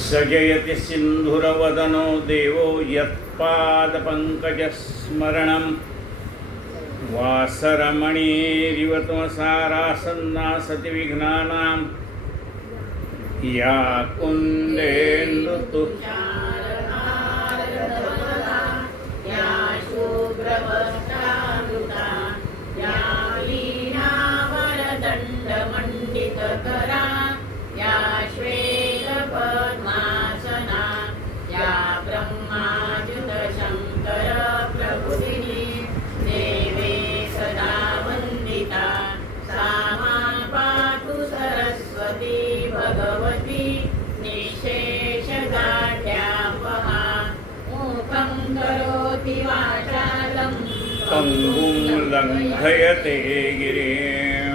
सजयति सिंधुरवदनो देवो यत्पादपङ्कजस्मरणं वासरमणिरिव तमसारासन्ना सति विघ्नानां या कुन्देन्दुतु पंगुं लंघयते गिरिं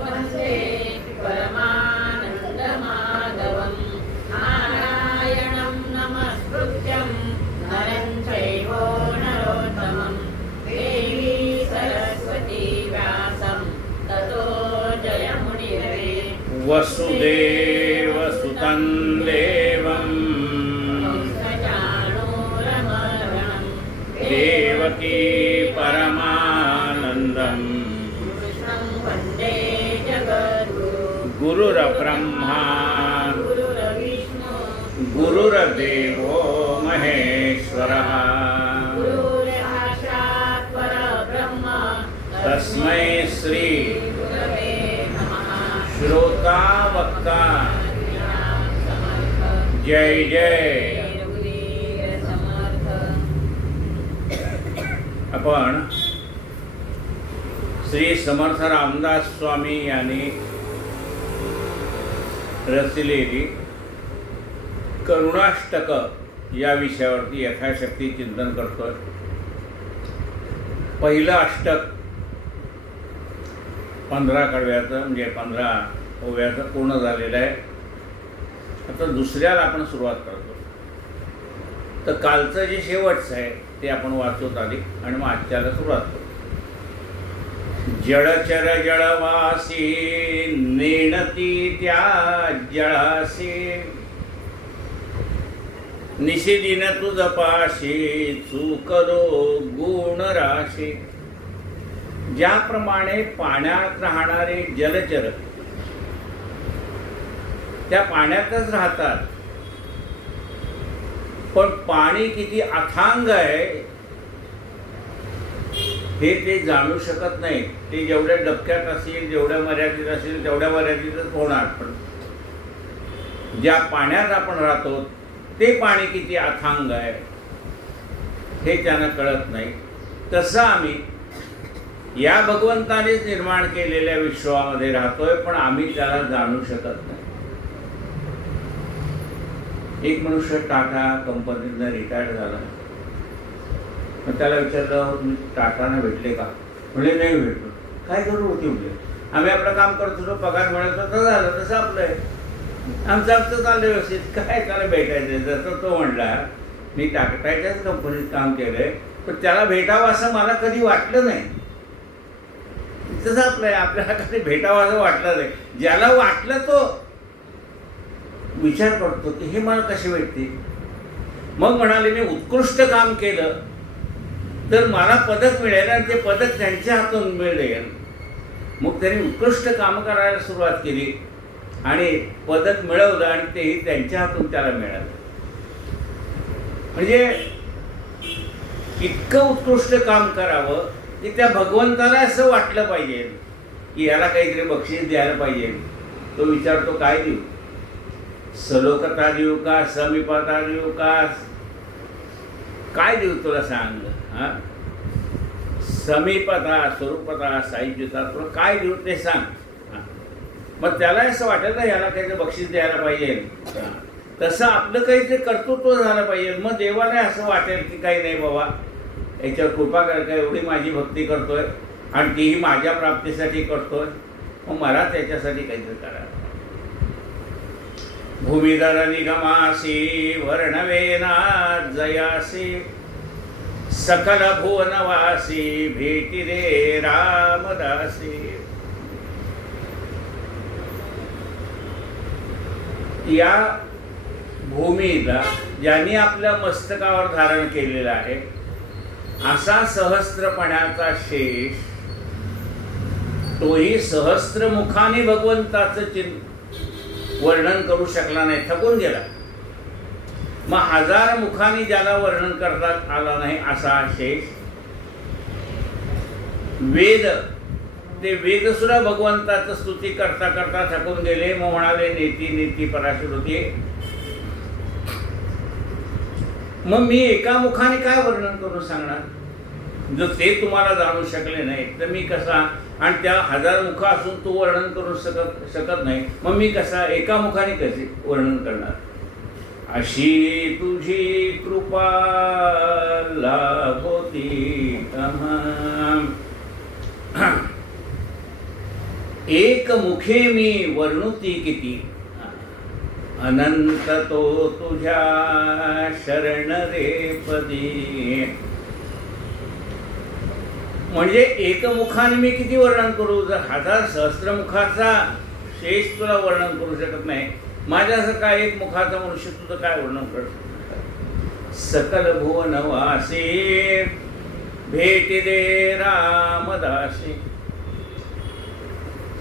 वन्दे परमानन्दमाधवं नारायणं नमस्कृत्यं नरं चैव नरोत्तमं देवी सरस्वती व्यासं ततो जयमुनिरवे वसुदेवसुतं देवं देवकी परमानन्दं कृष्णं वन्दे जगद्गुरुं गुरुर्ब्रह्मा गुरुर्विष्णु गुरुर्देवो महेश्वरः गुरुर्साक्षात् परब्रह्म तस्मै श्री गुरवे नमः। श्रोता वक्ता जय जय। आपण श्री समर्थ रामदास स्वामी यांनी रचलेली करुणाष्टक या विषयावरती यथाशक्ती चिंतन करतोय। पहिलं अष्टक 15 कडव्याचं म्हणजे 15 ओव्याचं पूर्ण झालेलं आहे। आता दुसऱ्याला आपण सुरुवात करतो। तर कालचं जे शेवटचं आहे ते आपण वाचवत आली आणि मग आजच्याला सुरुवात करू। जडचर जळवासी नेणती त्या जळासी निशिदिन तुझ पाशी चूकरो गुण राशी। ज्याप्रमाणे पाण्यात राहणारे जलचर त्या पाण्यातच राहतात, पण पाणी किती अथांग आहे हे ते जाणू शकत नाही। ते जेवढ्या डबक्यात असेल, जेवढ्या मर्यादित असेल तेवढ्या मर्यादितच होणार, पण ज्या पाण्यात आपण राहतो ते पाणी किती अथांग आहे हे त्यांना कळत नाही। तसं आम्ही या भगवंतानेच निर्माण केलेल्या विश्वामध्ये राहतोय, पण आम्ही त्याला जाणू शकत नाही। एक मनुष्य टाटा कंपनीतनं रिटायर्ड झाला। मग त्याला विचारलं, तुम्ही टाटाने भेटले का? म्हणजे नाही भेटलो। काय करू होती म्हणजे आम्ही आपलं काम करत होतो, पगार मिळत होता, झालं तसं आपलं आहे, आमचं चाललं व्यवस्थित, काय त्याला भेटायचं? जसं तो म्हणला मी टाटाच्याच कंपनीत काम केलंय, पण त्याला भेटावं असं मला कधी वाटलं नाही। तसं आपलं आहे, आपल्याला कधी भेटावं असं वाटलं नाही। ज्याला वाटलं तो विचार करतो की हे मला कसे भेटते। मग म्हणाले मी उत्कृष्ट काम केलं तर मला पदक मिळेल आणि ते पदक त्यांच्या हातून मिळेल। मग त्यांनी उत्कृष्ट काम करायला सुरुवात केली आणि पदक मिळवलं आणि तेही त्यांच्या हातून त्याला मिळालं। म्हणजे इतकं उत्कृष्ट काम करावं की त्या भगवंताला असं वाटलं पाहिजे की याला काहीतरी बक्षीस द्यायला पाहिजे। तो विचारतो काय देऊ? सलोकता देऊ का, समीपता देऊ का, काय देऊ तुला सांग? हा, समीपता, स्वरूपता, साहित्यता, तुला काय देऊ ते सांग। मग त्याला असं वाटेल ना याला काहीतरी बक्षीस द्यायला पाहिजे, तसं आपलं काहीतरी कर्तृत्व झालं पाहिजे। मग देवाला असं वाटेल की काही नाही बाबा याच्यावर कृपा कर, का एवढी माझी भक्ती करतोय आणि तीही माझ्या प्राप्तीसाठी करतोय, मग मला त्याच्यासाठी काहीतरी करा। भूमिधर निगमासी वर्णवेना जयासी सकल भुवनवासी भेटी रे रामदासी। या भूमीला ज्यांनी आपल्या मस्तकावर धारण केलेला आहे असा सहस्त्रपणाचा शेष तोही सहस्त्रमुखाने भगवंताचं वर्णन करू शकला नाही, थकून गेला. मग 1000 मुखांनी ज्याला वर्णन करता आला नाही असा शेष वेद, ते वेद सुद्धा भगवंताचं स्तुती करता करता थकून गेले. मग म्हणाले नेती नेती पराशुरती. मग मी एका मुखाने काय वर्णन करून सांगणार? जर ते तुम्हाला जाणू शकले नाही तर मी कसा, आणि त्या 1000 मुख असून तू वर्णन करू शकत नाही, मग मी कसा एका मुखाने कसे वर्णन करणार? अशी तुझी कृपा लाभोती एक मुखे मी वर्णुती किती, अनंत तो तुझ्या शरण रे पदी. म्हणजे एकमुखाने मी किती वर्णन करू? जर 1000 सहस्त्रमुखाचा शेष तुला वर्णन करू शकत नाही, माझ्यासारखा एक मुखाचा मनुष्य तुझं काय वर्णन करतो? सकल भुवन वासी भेटी दे रामदासी.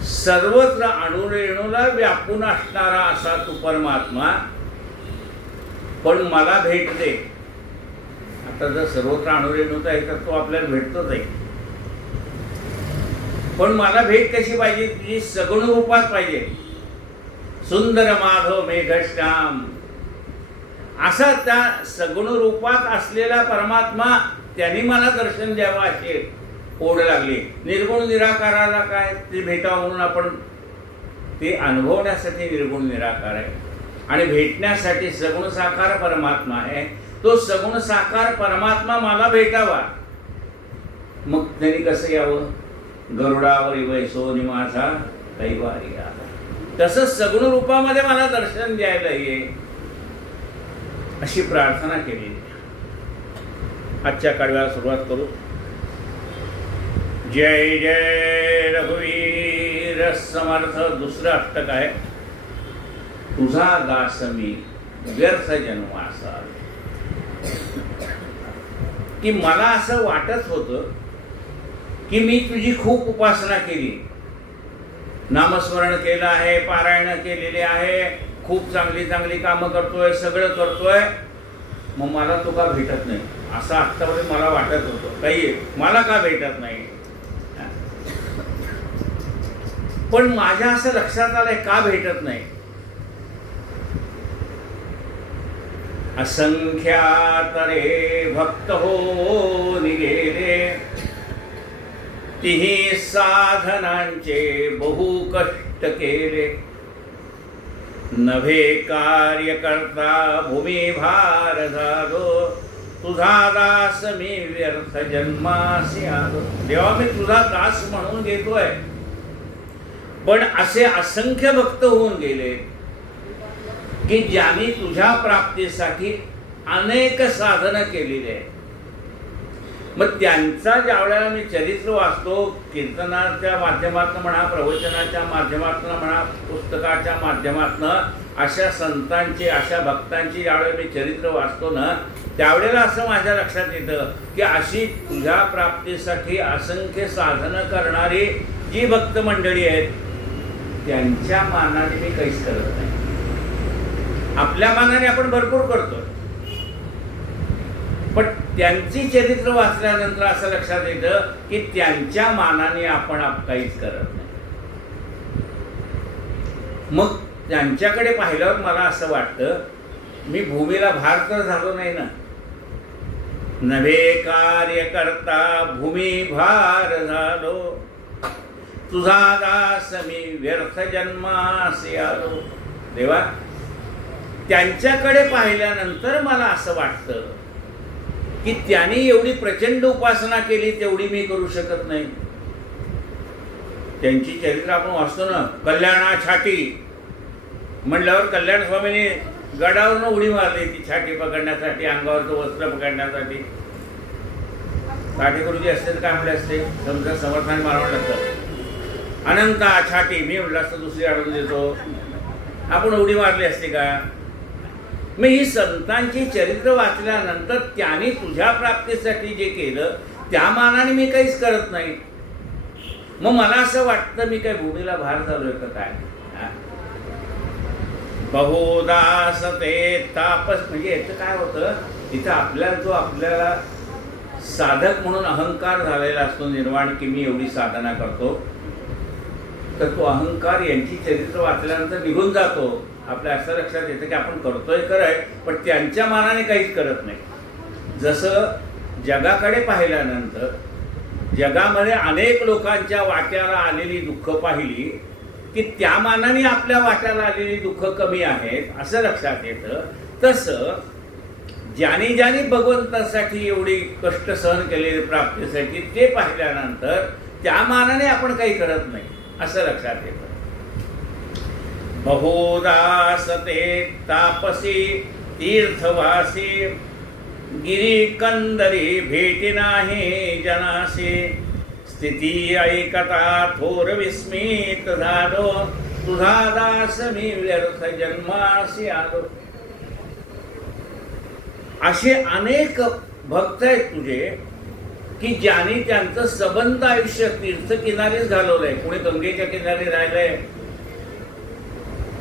सर्वत्र अणुरेणूला व्यापून असणारा असा तू परमात्मा, पण मला भेट दे. आता जर सर्वत्र अणुरेणूचा आहे तर तो आपल्याला भेटतोच आहे, पण मला भेट कशी पाहिजे? तुझी सगुण रूपात पाहिजे. सुंदर माधव मेघश्याम असा त्या सगुण रूपात असलेला परमात्मा त्यांनी मला दर्शन द्यावं अशी ओढ लागली. निर्गुण निराकाराला काय ते भेटावं म्हणून आपण ते अनुभवण्यासाठी निर्गुण निराकार आहे, आणि भेटण्यासाठी सगुण साकार परमात्मा आहे. तो सगुण साकार परमात्मा मला भेटावा. मग त्यांनी कसं यावं? गरुडावरी वैसोनी माझा कैवारी आला. तसं सगुण रूपामध्ये मला दर्शन द्यायला ये अशी प्रार्थना केली. आजच्या कडव्याला सुरुवात करू. जय जय रघुवीर समर्थ. दुसरं अष्टक आहे. तुझा दास मी व्यर्थ जन्मासा. की मला असं वाटत होतं की मी तुझी खूप उपासना केली, नामस्मरण केलं आहे, पारायण केलेले आहे, खूप चांगली चांगली कामं करतोय, सगळं करतोय, मग मला तो का भेटत नाही असं आत्तापर्यंत मला वाटत होतं. काही मला का भेटत नाही? पण माझ्या असं लक्षात आलंय का भेटत नाही. असंख्यात रे भक्त हो निगेले, तिही साधनांचे बहु कष्ट केले. नभे कार्य करता भूमी भार झालो, तुझा दास मी व्यर्थ जन्मासी आलो. देवा मी तुझा दास म्हणून घेतोय, पण असे असंख्य भक्त होऊन गेले की ज्यांनी तुझ्या प्राप्तीसाठी अनेक साधनं केलेली आहे. मग त्यांचा ज्या वेळेला मी चरित्र वाचतो, कीर्तनाच्या माध्यमातून म्हणा, प्रवचनाच्या माध्यमातून म्हणा, पुस्तकाच्या माध्यमातून, अशा संतांची अशा भक्तांची ज्यावेळेला मी चरित्र वाचतो ना, त्यावेळेला असं माझ्या लक्षात येतं की अशी तुझ्या प्राप्तीसाठी असंख्य साधनं करणारी जी भक्त मंडळी आहेत त्यांच्या मानाने मी काहीच करत नाही. आपल्या मानाने आपण भरपूर करतो, पण त्यांची चरित्र वाचल्यानंतर असं लक्षात येतं की त्यांच्या मानाने आपण काहीच करत नाही. मग त्यांच्याकडे पाहिल्यावर मला असं वाटतं मी भूमीला भार तर झालो नाही ना. नव्हे कार्य करता भूमी भार झालो, तुझा दास मी व्यर्थ जन्मासी आलो. देवा त्यांच्याकडे पाहिल्यानंतर मला असं वाटतं की त्यांनी एवढी प्रचंड उपासना केली तेवढी मी करू शकत नाही. त्यांची चरित्र आपण वाचतो ना, कल्याणा छाटी म्हटल्यावर कल्याण स्वामींनी गडावरनं उडी मारली ती छाटी पकडण्यासाठी, अंगावरचं वस्त्र पकडण्यासाठी. काठेकरूची असते तर काय म्हटले असते, समजा समर्थाने मारवण लागतं, अनंता छाटी मी म्हटलं असतं दुसरी आढळून देतो. आपण उडी मारली असते का? मग ही संतांची चरित्र वाचल्यानंतर त्यांनी तुझ्या प्राप्तीसाठी जे केलं त्या मानाने मी काहीच करत नाही. मग मला असं वाटतं मी काय भूमीला भार झालोय का काय? बहुदास ते तापस म्हणजे याचं काय होतं, इथं आपल्याला साधक म्हणून अहंकार झालेला असतो निर्माण की मी एवढी साधना करतो, तर तो अहंकार यांची चरित्र वाचल्यानंतर निघून जातो. आपल्या असं लक्षात येतं की आपण करतोय खरंय, पण त्यांच्या मानाने काहीच करत नाही. जसं जगाकडे पाहिल्यानंतर जगामध्ये अनेक लोकांच्या वाट्याला आलेली दुःख पाहिली की त्या मानाने आपल्या वाट्याला आलेली दुःख कमी आहेत असं लक्षात येतं. तसं ज्याने भगवंतासाठी एवढी कष्ट सहन केलेली प्राप्तीसाठी ते पाहिल्यानंतर त्या मानाने आपण काही करत नाही असं लक्षात येतं. बहुदासते तापसी तीर्थवासी गिरी कंदरी भेटी नाही जनासी स्थिती ऐकता थोर विस्मित झालो तुझा दास मी व्यर्थ जन्मासी आलो. असे अनेक भक्त आहेत तुझे की ज्यांनी त्यांचं सबंध आयुष्य तीर्थ किनारीच घालवलंय. कोणी गंगेच्या किनारी राहिलंय,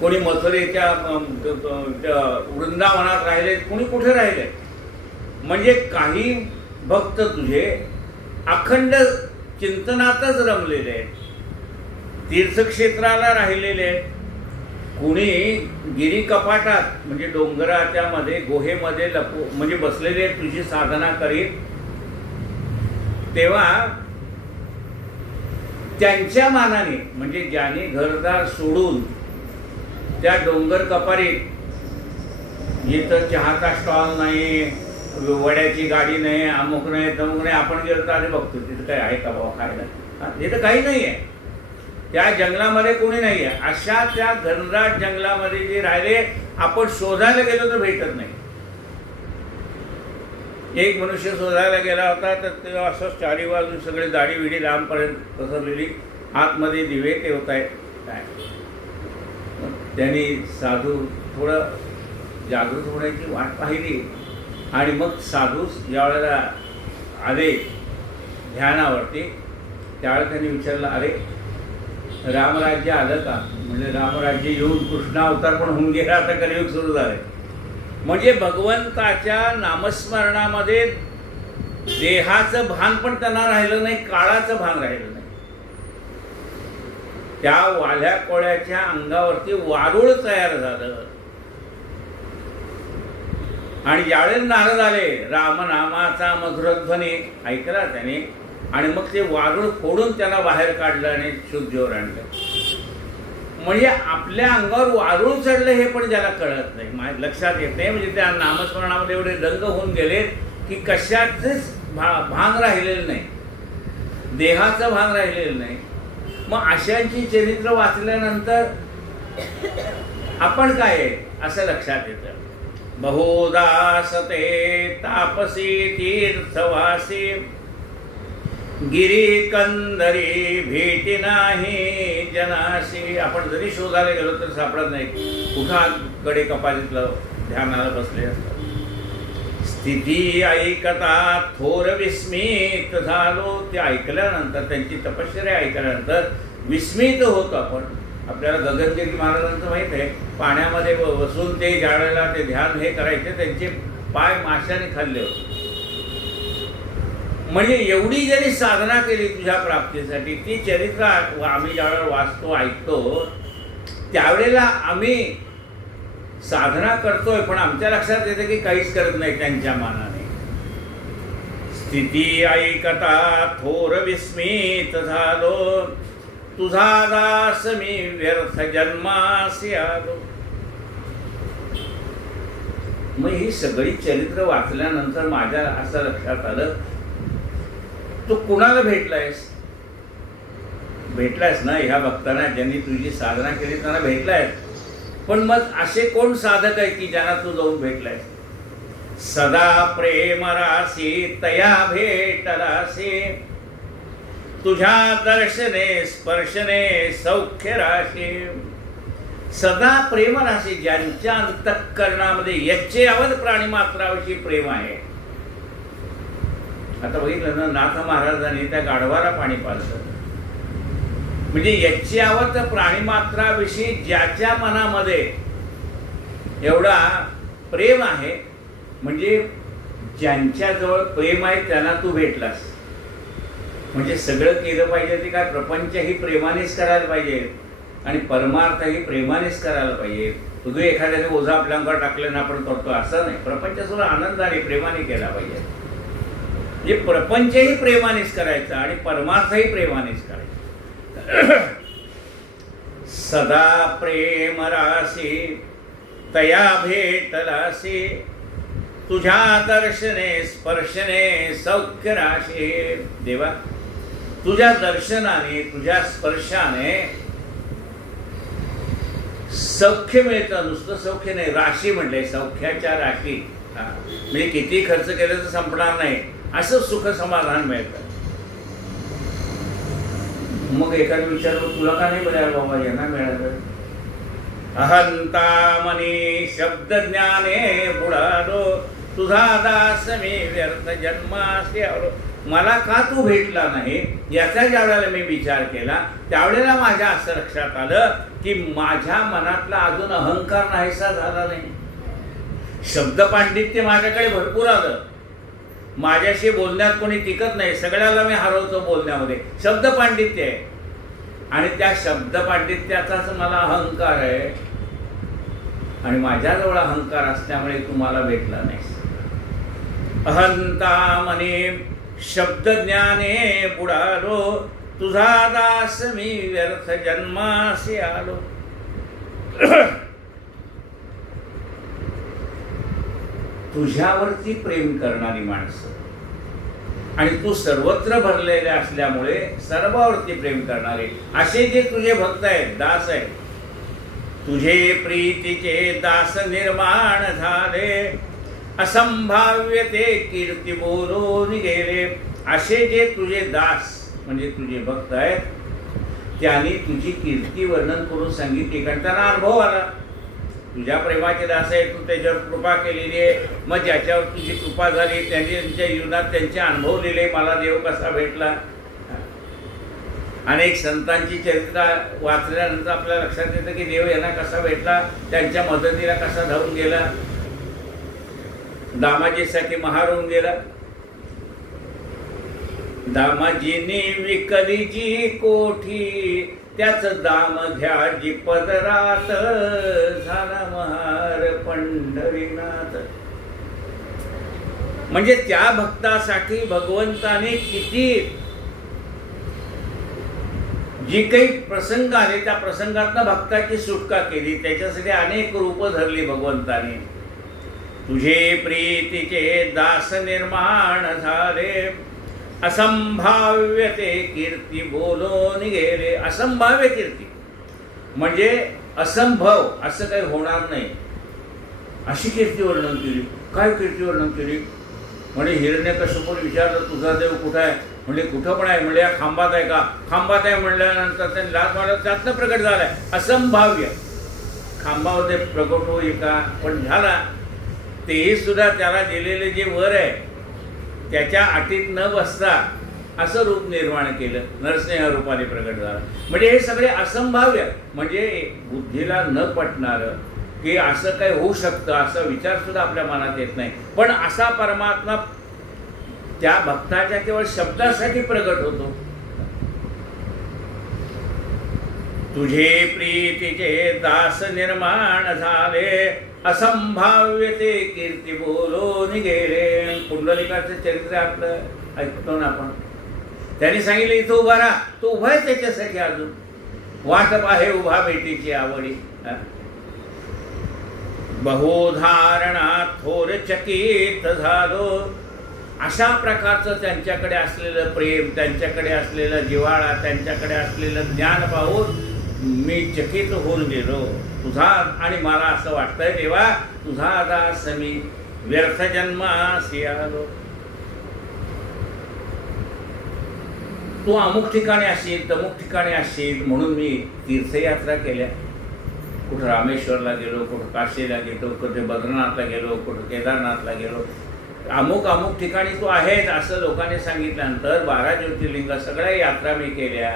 कोणी मथुरेच्या वृंदावनात राहिले, कोणी कुठे राहिले. म्हणजे काही भक्त तुझे अखंड चिंतनातच रमलेले आहेत, तीर्थक्षेत्राला राहिलेले आहेत. कुणी गिरी कपाटात म्हणजे डोंगराच्या मध्ये गुहेमध्ये म्हणजे बसलेले तुझी साधना करीत, तेव्हा त्यांच्या मानाने म्हणजे ज्याने घरदार सोडून त्या डोंगर कपारीत, जिथं चहाचा स्टॉल नाही, वड्याची गाडी नाही, अमुक नाही तमुक नाही, आपण गेलो तर अरे बघतो तिथं काय आहे का बाबा खायला, तिथं काही नाही आहे, त्या जंगलामध्ये कोणी नाही आहे. अशा त्या घनदाट जंगलामध्ये जे राहिले आपण शोधायला गेलो तर भेटत नाही. एक मनुष्य शोधायला गेला होता तर ते असं चारी बाजू सगळे दाढी विडी लांबपर्यंत पसरलेली, आतमध्ये दिवे ते होत आहेत काय. त्यांनी साधू थोडं जागृत होण्याची वाट पाहिली आणि मग साधू ज्यावेळेला आले ध्यानावरती त्यावेळेला त्यांनी विचारलं, अरे रामराज्य आलं का? म्हणजे रामराज्य येऊन कृष्णावतार पण होऊन गेला, आता कलियुग सुरू झालंय. म्हणजे भगवंताच्या नामस्मरणामध्ये देहाचं भान पण त्यांना राहिलं नाही, काळाचं भान राहिलं नाही. त्या वाल्या कोळ्याच्या अंगावरती वारुळ तयार झालं. आणि ज्यावेळेस नारद आले, रामनामाचा मधुरध्वनी ऐकला त्याने आणि मग ते वारुळ फोडून त्यांना बाहेर काढलं आणि शुद्धीवर आणलं. म्हणजे आपल्या अंगावर वारुळ चढलं हे पण ज्याला कळत नाही, लक्षात येत नाही. म्हणजे त्या नामस्मरणामध्ये एवढे रंग होऊन गेले की कशाचंच भान राहिलेलं नाही, देहाचं भान राहिलेलं नाही. मग अशांची चरित्र वाचल्यानंतर आपण काय आहे असं लक्षात येतं. बहुदासते तापसी तीर्थवासी गिरी कंदरी भेटी नाही जनाशी. आपण जरी शोधायला गेलो तर सापडत नाही, कुठाकडे कपालीतलं ध्यानाला बसले असतात. स्थिती ऐकता थोर विस्मित झालो. ते ऐकल्यानंतर त्यांची तपश्चर्या ऐकल्यानंतर विस्मित होतो आपण. आपल्याला गगनगिरी महाराजांचं माहित आहे, पाण्यामध्ये बसून ते ज्यावेळेला ते ध्यान हे करायचे त्यांचे पाय माशाने खाल्ले होते. म्हणजे एवढी जरी साधना केली तुझ्या प्राप्तीसाठी, ती चरित्र आम्ही ज्यावेळेला वाचतो ऐकतो त्यावेळेला आम्ही साधना करतोय, पण आमच्या लक्षात येते की काहीच करत नाही त्यांच्या मानाने. स्थिती ऐकता थोर विस्मित झालो तुझा दास मी व्यर्थ जन्मासी आलो. मग ही सगळी चरित्र वाचल्यानंतर माझ्या असं लक्षात आलं, तू कुणाला भेटलायस ना? ह्या भक्तांना ज्यांनी तुझी साधना केली त्यांना भेटलायस. पण मग असे कोण साधक आहे की ज्यांना तू जाऊन भेटलायस? सदा प्रेम राशी तया भेटलासी तुझ्या दर्शने स्पर्शने सौख्य राशी सदा प्रेमराशी, ज्यांच्या अंतःकरणामध्ये यच्चेयावत प्राणीमात्राविषयी प्रेम आहे. आता बघितलं ना, नाथ महाराजांनी त्या गाढवाला पाणी पाजलं. म्हणजे यच्चेयावत प्राणीमात्राविषयी ज्याच्या मनामध्ये एवढा प्रेम आहे, म्हणजे ज्यांच्याजवळ प्रेम आहे त्यांना तू भेटलास. म्हणजे सगळं केलं पाहिजे ते काय, प्रपंचही प्रेमानेच करायला पाहिजे आणि परमार्थही प्रेमानेच करायला पाहिजे. तुझं एखाद्याने ओझा आपल्या अंगावर टाकलं ना आपण करतो असं नाही, प्रपंचासोबत आनंदाने प्रेमाने केला पाहिजे. म्हणजे प्रपंचही प्रेमानेच करायचा आणि परमार्थही प्रेमानेच करायचा. सदा प्रेम राशी तया भेटलासी, तुझ्या दर्शने स्पर्शने सौख्य राशी. देवा, तुझ्या दर्शनाने तुझ्या स्पर्शाने सौख्य मिळतं. नुसतं सौख्य नाही, राशी म्हटलंय, सौख्याच्या राशी. म्हणजे किती खर्च केलं तर संपणार नाही असं सुख समाधान मिळतं. मग एखाद्या विचारलं, तुला का नाही मिळालं बाबा, यांना मिळालं. अहंता मनी शब्द ज्ञाने बुडालो, तुझा दास मी व्यर्थ जन्मासी आलो. मला का तू भेटला नाही याचा ज्या वेळेला मी विचार केला त्यावेळेला माझ्या असं लक्षात आलं की माझ्या मनातला अजून अहंकार नाहीसा झाला नाही. शब्द पांडित्य माझ्याकडे भरपूर आलं, माझ्याशी बोलण्यात कोणी टिकत नाही, सगळ्याला मी हरवतो बोलण्यामध्ये. शब्द पांडित्य आहे आणि त्या शब्द पांडित्याचाच मला अहंकार आहे आणि माझ्याजवळ अहंकार असल्यामुळे तुम्हाला भेटला नाही. अहंता मने शब्द ज्ञाने बुडालो, तुझा दास मी व्यर्थ जन्मासी आलो. तुझ्यावरती प्रेम करणारी माणसं आणि तू सर्वत्र भरलेले असल्यामुळे सर्वावरती प्रेम करणारे असे जे तुझे भक्त आहेत, दास आहेत, तुझे प्रीतीचे दास निर्माण झाले, असंभाव्य ते कीर्ती बोलून गेले. असे जे तुझे दास म्हणजे तुझे भक्त आहेत त्यांनी तुझी कीर्ती वर्णन करून सांगितली, कारण त्यांना अनुभव आला. तुझ्या प्रेमाचे दास आहे, तू त्याच्यावर कृपा केलेली आहे. मग ज्याच्यावर तुझी कृपा झाली त्यांनी त्यांच्या जीवनात त्यांचे अनुभव दिले, मला देव कसा भेटला. अनेक संतांची चरित्र वाचल्यानंतर आपल्याला लक्षात येतं की देव यांना कसा भेटला, त्यांच्या मदतीला कसा धावून गेला, दामाजीसाठी महार होऊन गेला. दामाजीने विकली जी कोठी, त्याच दाम घ्या जी पदरात, झाला महार पंढरीनाथ. म्हणजे त्या भक्तासाठी भगवंताने किती जी काही प्रसंग आले त्या प्रसंगातनं भक्ताची सुटका केली, त्याच्यासाठी अनेक रूप धरली भगवंताने. तुझे प्रीतीचे दास निर्माण झाले, असंभाव्य ते कीर्ती बोलून गेले. असंभाव्य कीर्ती म्हणजे असंभव, असं काही होणार नाही अशी कीर्ती वर्णन केली. काय कीर्ती वर्णन केली म्हणजे हिरण्यकश्यपूने विचारलं, तुझा देव कुठं आहे? म्हणजे कुठं पण आहे. म्हणजे या खांबात आहे का? खांबात आहे म्हणल्यानंतर त्यांनी लाथ मारत त्यातनं प्रकट झालाय. असंभाव्य खांबामध्ये प्रकट होईल का? पण झाला. तेही सुद्धा त्याला दिलेले जे वर आहे त्याच्या अटीत न बसता असं रूप निर्माण केलं, नरसिंह रूपाने प्रकट झाला. म्हणजे हे सगळे असंभाव्य, म्हणजे बुद्धीला न पटणारं की असं काय होऊ शकतं असा विचार सुद्धा आपल्या मनात येत नाही. पण असा परमात्मा त्या भक्ताच्या केवळ शब्दासाठी प्रकट होतो. तुझे प्रीतीचे दास निर्माण झाले, असंभाव्य ते कीर्ती बोलून गेले. पुंडलिकाचं चरित्र आपलं ऐकतो ना आपण. त्यांनी सांगितलं, इथं उभा राहा. तो उभा आहे त्याच्यासाठी, अजून वाट पाहे उभा भेटीची आवडी. बहुधारणा थोर चकित झालो. अशा प्रकारचं त्यांच्याकडे असलेलं प्रेम, त्यांच्याकडे असलेला जिव्हाळा, त्यांच्याकडे असलेलं ज्ञान पाहून मी चकित होऊन गेलो. तुझा आणि मला असं वाटतंय देवा, तुझा दास मी व्यर्थ जन्मासी आलो. तू अमुक ठिकाणी असशील, तमुक ठिकाणी असशील म्हणून मी तीर्थयात्रा केल्या. कुठं रामेश्वरला गेलो, कुठं काशीला गेलो, कुठे बद्रीनाथला गेलो, कुठं केदारनाथला गेलो, अमुक अमुक ठिकाणी तू आहेस असं लोकांनी सांगितल्यानंतर 12 ज्योतिर्लिंग सगळ्या यात्रा मी केल्या.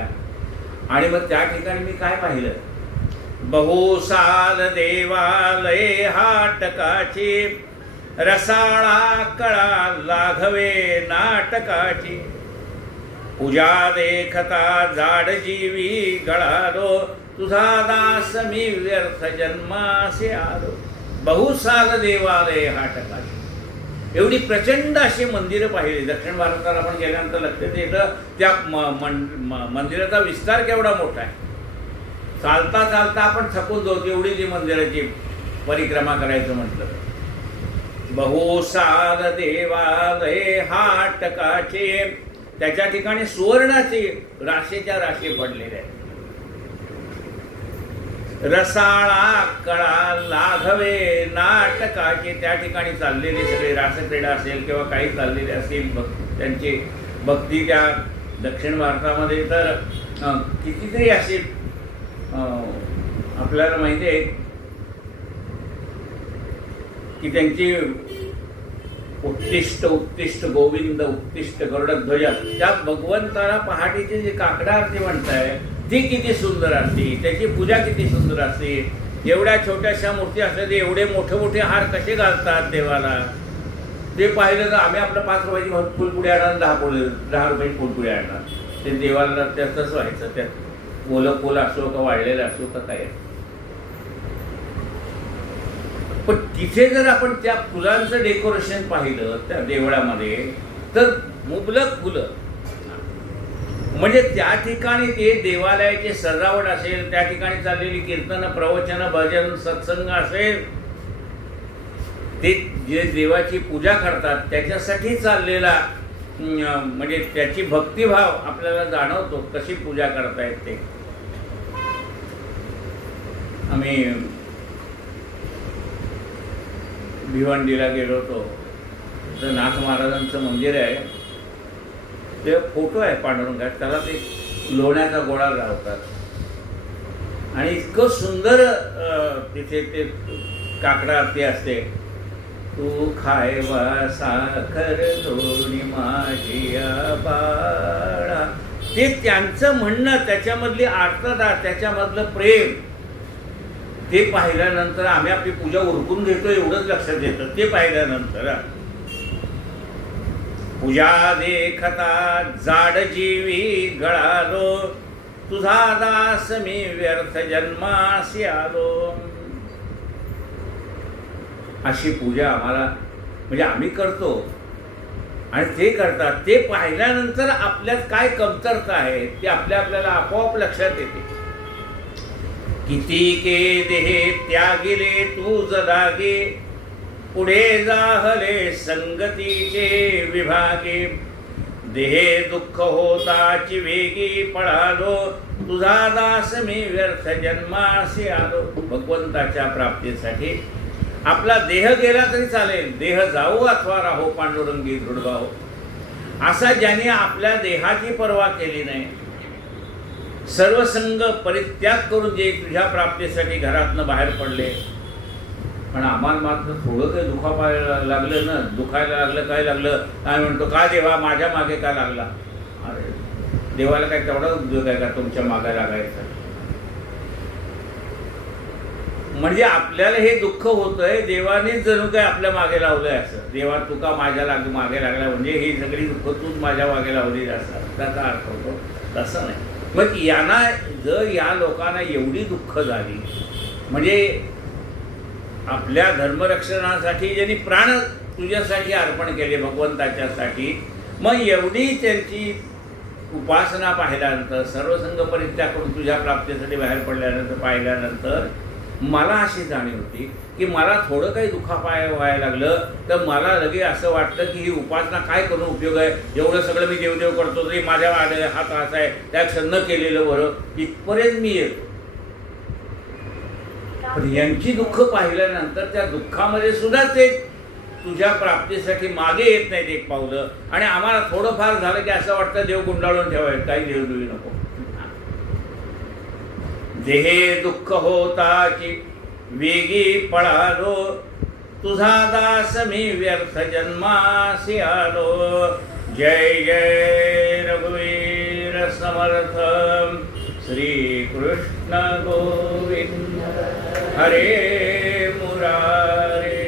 आणि मग त्या ठिकाणी मी काय पाहिलं, बहुसाल देवालये हाटकाची, रसाळा कळा लाघवे नाटकाची, पूजा देखता जाड जीवी गळालो, तुझा दास मी व्यर्थ जन्मासे आलो. बहुसाल देवालये हाटकाची, एवढी प्रचंड अशी मंदिरं पाहिली. दक्षिण भारतात आपण गेल्यानंतर लक्षात येतं त्या मंदिराचा विस्तार केवढा मोठा आहे. चालता चालता आपण थकून जाऊ एवढी ती मंदिराची परिक्रमा करायचं म्हटलं. बहुसाल देवालये हाटकाचे, त्याच्या ठिकाणी सुवर्णाचे राशीच्या राशी पडलेल्या आहेत. रसाळा कळा लाघवे नाटकाचे, त्या ठिकाणी चाललेली सगळी रासक्रीडा असेल किंवा काही चाललेले असेल त्यांची भक्ती. त्या दक्षिण भारतामध्ये तर कितीतरी असे आपल्याला माहिती आहे की त्यांची उत्तिष्ठ उत्तिष्ठ गोविंद उत्तिष्ठ गरुडध्वज, त्यात भगवंताला पहाटेची जी काकडा आरती म्हणताय ती किती सुंदर असते, त्याची पूजा किती सुंदर असते. एवढ्या छोट्याशा मूर्ती असल्या ते एवढे मोठे मोठे हार कसे घालतात देवाला, ते पाहिलं तर आम्ही आपलं 5 रुपयाची फुलपुडी आणणार, 10 रुपयाची फुलपुडी आणणार. ते देवाला त्यातच व्हायचं, त्यात ओलं फुल असो का वाढलेलं असो का काय. पण तिथे जर आपण त्या फुलांचं डेकोरेशन पाहिलं त्या देवळामध्ये तर मुबलक फुलं, म्हणजे त्या ठिकाणी ते देवालयाची सजावट असेल, त्या ठिकाणी चाललेली कीर्तन प्रवचन भजन सत्संग असेल, ते जे देवाची पूजा करतात त्याच्यासाठी चाललेला म्हणजे त्याची भक्तिभाव आपल्याला जाणवतो कशी पूजा करतायत ते. आम्ही भिवंडीला गेलो होतो तर नाथ महाराजांचं मंदिर आहे, ते फोटो आहे पांडुरंगात, त्याला ते लोण्याचा गोळा लावतात आणि इतकं सुंदर तिथे ते काकडा आरती असते. तू खायवा साखर दोन्ही माझिया बाळा, ते त्यांचं म्हणणं, त्याच्यामधली आर्तता, त्याच्यामधलं प्रेम, ते पाहिल्यानंतर आम्ही आपली पूजा उरकून घेतो एवढंच लक्षात येतं. ते पाहिल्यानंतर पूजा देखता जाड जीवी गळालो, तुझा दास मी व्यर्थ जन्मासी आलो. अशी पूजा आम्हाला म्हणजे आम्ही करतो आणि ते करतात. ते पाहिल्यानंतर आपल्यात काय कमतरता आहे ते आपल्याला आपोआप लक्षात येते. किती के देहे त्यागिले तू जदागे, पुढे जाहले संगतीचे विभागे, देहे दुःख होताची वेगी पळालो, तुझा दास मी व्यर्थ जन्मासी आलो. भगवंताच्या प्राप्तीसाठी आपला देह गेला तरी चालेल, देह जाऊ अथवा राहो पांडुरंगी दृढभाव, असा ज्याने आपल्या देहाची पर्वा केली नाही, सर्वसंग परित्याग करून जे तुझ्या प्राप्तीसाठी घरातनं बाहेर पडले. पण आम्हाला मात्र थोडं काही दुखायला लागलं ना, दुखायला लागलं, काय लागलं, काय म्हणतो का देवा माझ्या मागे का लागला. अरे देवाला काय तेवढा उद्योग आहे का तुमच्या मागे लागायचा. म्हणजे आपल्याला हे दुःख होतंय, देवानेच जणू काय आपल्या मागे लावलंय असं. देवा तुका माझ्या मागे लागला म्हणजे ही सगळी दुःख तूच माझ्या मागे लावली असं त्याचा अर्थ होतो. तसं नाही. मग यांना जर या लोकांना एवढी दुःख झाली म्हणजे आपल्या धर्मरक्षणासाठी ज्यांनी प्राण तुझ्यासाठी अर्पण केले भगवंताच्यासाठी, मग एवढी त्यांची उपासना पाहिल्यानंतर, सर्वसंग परित्याग करून तुझ्या प्राप्तीसाठी बाहेर पडल्यानंतर पाहिल्यानंतर मला अशी जाणीव होती की मला थोडं काही दुखापाय व्हायला लागलं तर मला लगे असं वाटतं की ही उपासना काय करून उपयोग आहे, एवढं सगळं मी देवदेव करतो तरी माझ्या हात असा आहे त्यापेक्षा न केलेलं बरं, इथपर्यंत मी येतो. पण यांची दुःख पाहिल्यानंतर त्या दुःखामध्ये सुद्धा ते तुझ्या प्राप्तीसाठी मागे येत नाहीत एक पावलं. आणि आम्हाला थोडंफार झालं की असं वाटतं देव गुंडाळून ठेवायचं, काही देवदेवी नको. देहे दुःख होताची वेगी पळालो, तुझा दास मी व्यर्थ जन्मासी आलो. जय जय रघुवीर समर्थ. श्री कृष्ण गोविंद हरे मुरारे.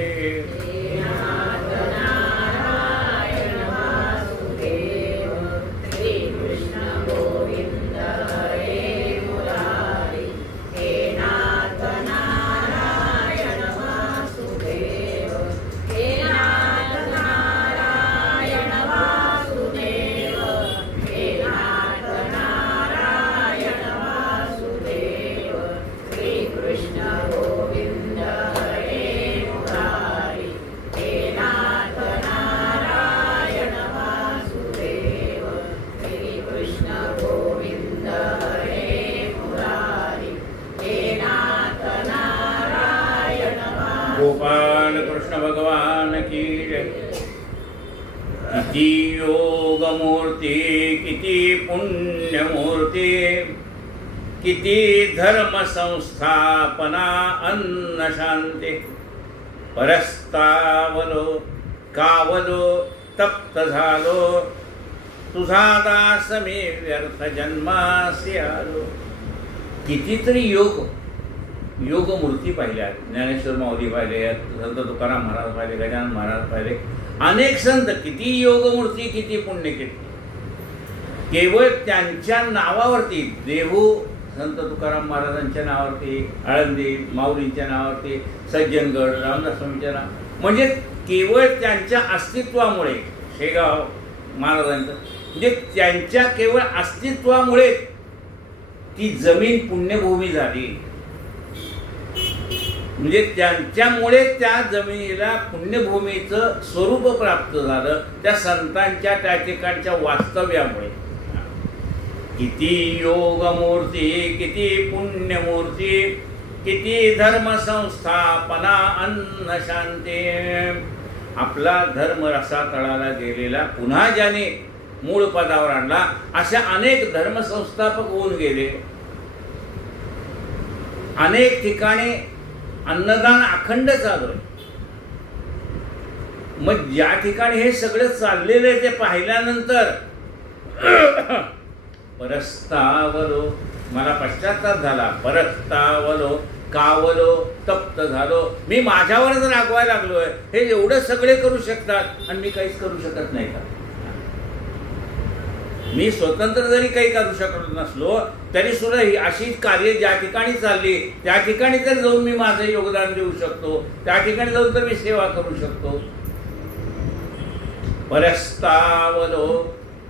गोपाल कृष्ण भगवान की जय. किती योग मूर्ती, किती पुण्य मूर्ती, किती धर्म संस्थापना अन्न शांती. परस्तावलो कावलो तप्त झालो, तुझा दास मी व्यर्थ जन्मासी आलो. कितीतरी योग मूर्ती पाहिल्या. ज्ञानेश्वर माऊली पाहिले, संत तुकाराम महाराज पाहिले, गजानन महाराज पाहिले, अनेक संत. किती योग मूर्ती, किती पुण्य किती. केवळ त्यांच्या नावावरती, देहू संत तुकाराम महाराजांच्या नावावरती, आळंदी माऊलींच्या नावावरती, सज्जनगड रामदास स्वामींच्या नाव, म्हणजे केवळ त्यांच्या अस्तित्वामुळे, शेगाव महाराजांचं, म्हणजे त्यांच्या केवळ अस्तित्वामुळे ती जमीन पुण्यभूमी झाली. म्हणजे त्यांच्यामुळे त्या जमिनीला पुण्यभूमीचं स्वरूप प्राप्त झालं, त्या संतांच्या त्या ठिकाणच्या वास्तव्यामुळे. किती योग मूर्ती, किती पुण्य मूर्ती, किती धर्म संस्थापना अन्न शांती. आपला धर्म रसा तळाला गेलेला पुन्हा ज्याने मूळ पदावर आणला, अशा अनेक धर्मसंस्थापक होऊन गेले. अनेक ठिकाणी अन्नदान अखंड चालू आहे. मग ज्या ठिकाणी हे सगळं चाललेलं आहे ते पाहिल्यानंतर परस्तावलो, मला पश्चाताप झाला. परस्तावलो कावलो तप्त झालो. मी माझ्यावरच रागवायला लागलोय. हे एवढं सगळे करू शकतात आणि मी काहीच करू शकत नाही का? मी स्वतंत्र जरी काही करू शकत नसलो तरी सुद्धा ही अशी कार्य ज्या ठिकाणी चालली त्या ठिकाणी तर जाऊन मी माझं योगदान देऊ शकतो, त्या ठिकाणी जाऊन तर मी सेवा करू शकतो. परस्तावलो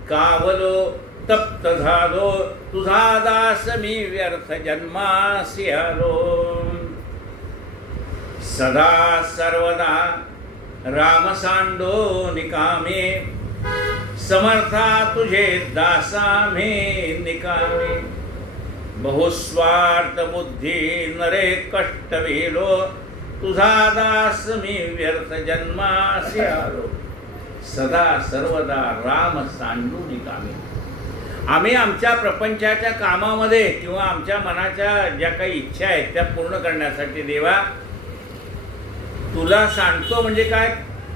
कावलो तप्त झालो, तुझा दास मी व्यर्थ जन्मासी आलो. सदा सर्वदा राम सांडो निकामे, समर्था तुझे दासा में निकामे. बहुस्वार्थ बुद्धी नरे कष्ट वेलो, तुझा दास मी व्यर्थ जन्मासी आलो. सदा सर्वदा राम सांडू निकामे. आम्ही आमच्या प्रपंचाच्या कामामध्ये किंवा आमच्या मनाच्या ज्या काही इच्छा आहेत त्या पूर्ण करण्यासाठी देवा तुला सांडतो. म्हणजे काय?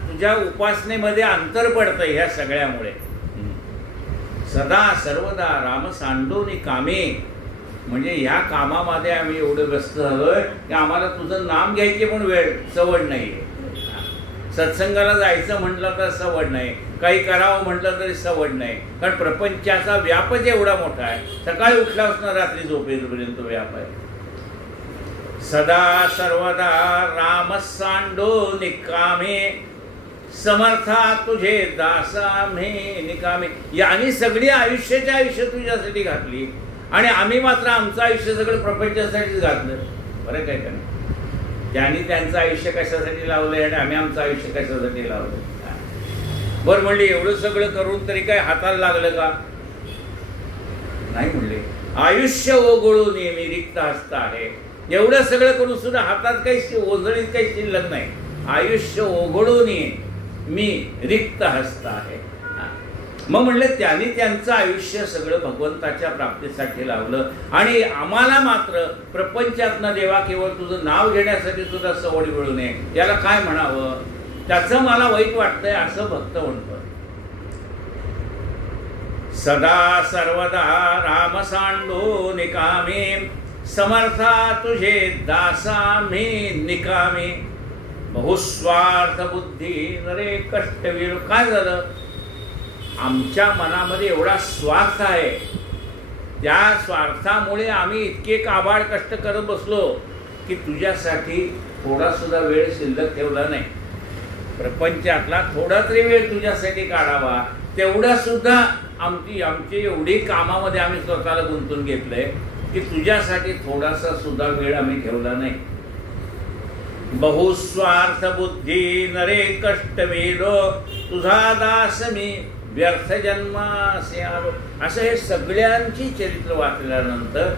तुझ्या उपासनेमध्ये अंतर पडतं ह्या सगळ्यामुळे. सदा सर्वदा राम सांडोनी कामे, म्हणजे ह्या कामामध्ये आम्ही एवढं व्यस्त झालोय की आम्हाला तुझं नाम घ्यायची पण वेळ सवड नाही. सत्संगाला जायचं म्हटलं तर सवड नाही, काही करावं म्हटलं तरी सवड नाही, कारण प्रपंचाचा व्यापच एवढा मोठा आहे. सकाळी उठल्यापासून रात्री झोपेपर्यंत व्याप आहे. सदा सर्वदा राम सांडो निकामे, समर्था तुझे दासा में निकामे. यांनी सगळी आयुष्याच्या आयुष्य तुझ्यासाठी घातली आणि आम्ही मात्र आमचं आयुष्य सगळं प्रपंचासाठीच घातलं. बरं काय का? त्यांनी त्यांचं आयुष्य कशासाठी लावलंय आणि आम्ही आमचं आयुष्य कशासाठी लावलं? बरं म्हणले एवढं सगळं करून तरी काय हाताला लागलं का? नाही म्हणले. आयुष्य ओघळून मी रिक्त हस्त आहे. एवढं सगळं करून सुद्धा हातात काही ओझळीत काही शिल्लक नाही. आयुष्य ओघळून मी रिक्त हस्त आहे. मग म्हणलं त्यांनी त्यांचं आयुष्य सगळं भगवंताच्या प्राप्तीसाठी लावलं आणि आम्हाला मात्र प्रपंचातनं देवा केवळ तुझं नाव घेण्यासाठी सुद्धा सवड मिळू नये, याला काय म्हणावं, त्याचं मला वाईट वाटतंय असं भक्त म्हणतो. सदा सर्वदा राम सांडो निकामी, समर्था तुझे दासा मी निकामी, बहुस्वार्थ बुद्धी नरे कष्टवीर. काय झालं, आमच्या मनामध्ये एवढा स्वार्थ आहे, त्या स्वार्थामुळे आम्ही इतके काबाड कष्ट करत बसलो की तुझ्यासाठी थोडा सुद्धा वेळ शिल्लक ठेवला नाही. प्रपंचातला थोडा तरी वेळ तुझ्यासाठी काढावा, तेवढा सुद्धा आमची एवढी कामामध्ये आम्ही स्वतःला गुंतून घेतलंय की तुझ्यासाठी थोडासा सुद्धा वेळ आम्ही ठेवला नाही. बहुस्वार्थ बुद्धी नरे कष्टवेदो, तुझा दास मी व्यर्थ जन्मासे आलो. असं हे सगळ्यांची चरित्र वाचल्यानंतर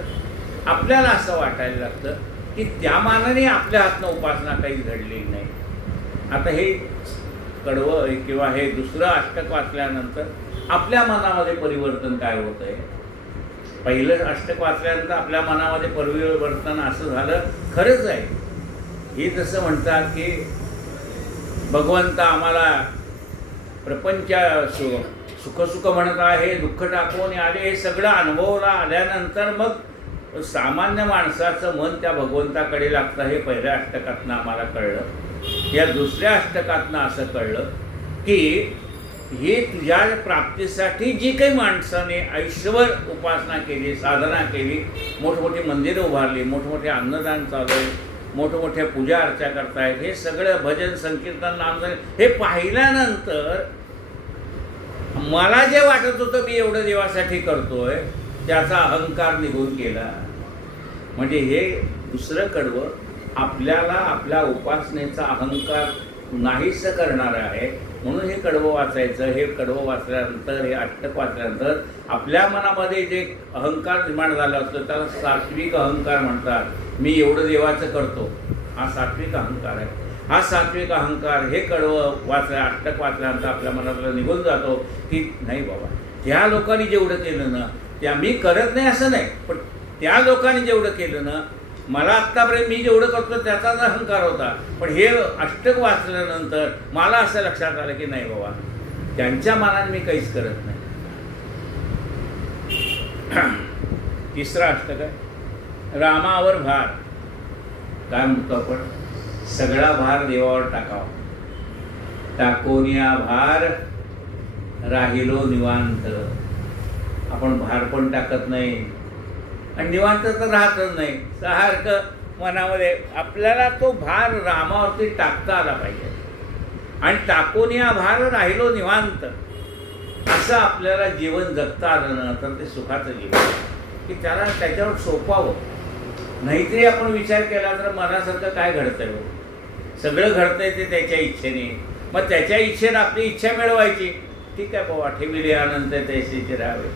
आपल्याला असं वाटायला लागतं की त्या मानाने आपल्या हातनं उपासना काहीच घडलेली नाही. आता हे कडवं किंवा हे दुसरं अष्टक वाचल्यानंतर आपल्या मनामध्ये परिवर्तन काय होत आहे. पहिलं अष्टक वाचल्यानंतर आपल्या मनामध्ये परिवर्तन असं झालं, खरंच आहे हे जसं म्हणतात की भगवंत आम्हाला प्रपंच सुख म्हणत आहे, दुःख टाकून आले, हे सगळं अनुभवला आल्यानंतर मग सामान्य माणसाचं मन त्या भगवंताकडे लागतं. हे पहिल्या अष्टकातनं आम्हाला कळलं. या दुसऱ्या अष्टकातनं असं कळलं की हे तुझ्या प्राप्तीसाठी जी काही माणसाने आयुष्यभर उपासना केली, साधना केली, मोठमोठी मंदिरं उभारली, मोठमोठे अन्नदान चालू आहे, मोठमोठ्या पूजा अर्चा करतायत, हे सगळं भजन संकीर्तन नामजन हे पाहिल्यानंतर मला जे वाटत होतं मी एवढं देवासाठी करतोय त्याचा अहंकार निघून गेला. म्हणजे हे दुसरं कडवं आपल्याला आपल्या उपासनेचा अहंकार नाहीस करणार आहे. म्हणून हे कडवं वाचायचं. हे कडवं वाचल्यानंतर, हे अष्टक वाचल्यानंतर आपल्या मनामध्ये जे अहंकार निर्माण झाला असतो त्याला सात्विक अहंकार म्हणतात. मी एवढं देवाचं करतो, हा सात्विक अहंकार आहे. हा सात्विक अहंकार हे कडवं अष्टक वाचल्यानंतर आपल्या मनातला निघून जातो की नाही बाबा, त्या लोकांनी जेवढं केलं ना, त्या मी करत नाही असं नाही, पण त्या लोकांनी जेवढं केलं ना, मला आत्तापर्यंत मी जेवढं करतो त्याचाच अहंकार होता. पण हे अष्टक वाचल्यानंतर मला असं लक्षात आलं की नाही बाबा, त्यांच्या मनाने मी काहीच करत नाही. तिसरा अष्टक आहे रामावर भार. काय म्हणतो आपण, सगळा भार देवावर टाकावा. टाकोनिया भार राहिलो निवांत. आपण भार पण टाकत नाही आणि निवांत तर राहतच नाही. सारखं मनामध्ये आपल्याला तो भार रामावरती टाकता आला पाहिजे. आणि टाकोनिया भार राहिलो निवांत असं आपल्याला जीवन जगता आलं ना तर ते सुखाचं जीवन की त्याला त्याच्यावर सोपावं. नाहीतरी आपण विचार केला तर मनासारखं काय घडतंय, सगळं घडतंय ते त्याच्या इच्छेने. मग त्याच्या इच्छेने आपली इच्छा मिळवायची. ठीक आहे बाबा, ठेविले आनंद त्याचे राहावे.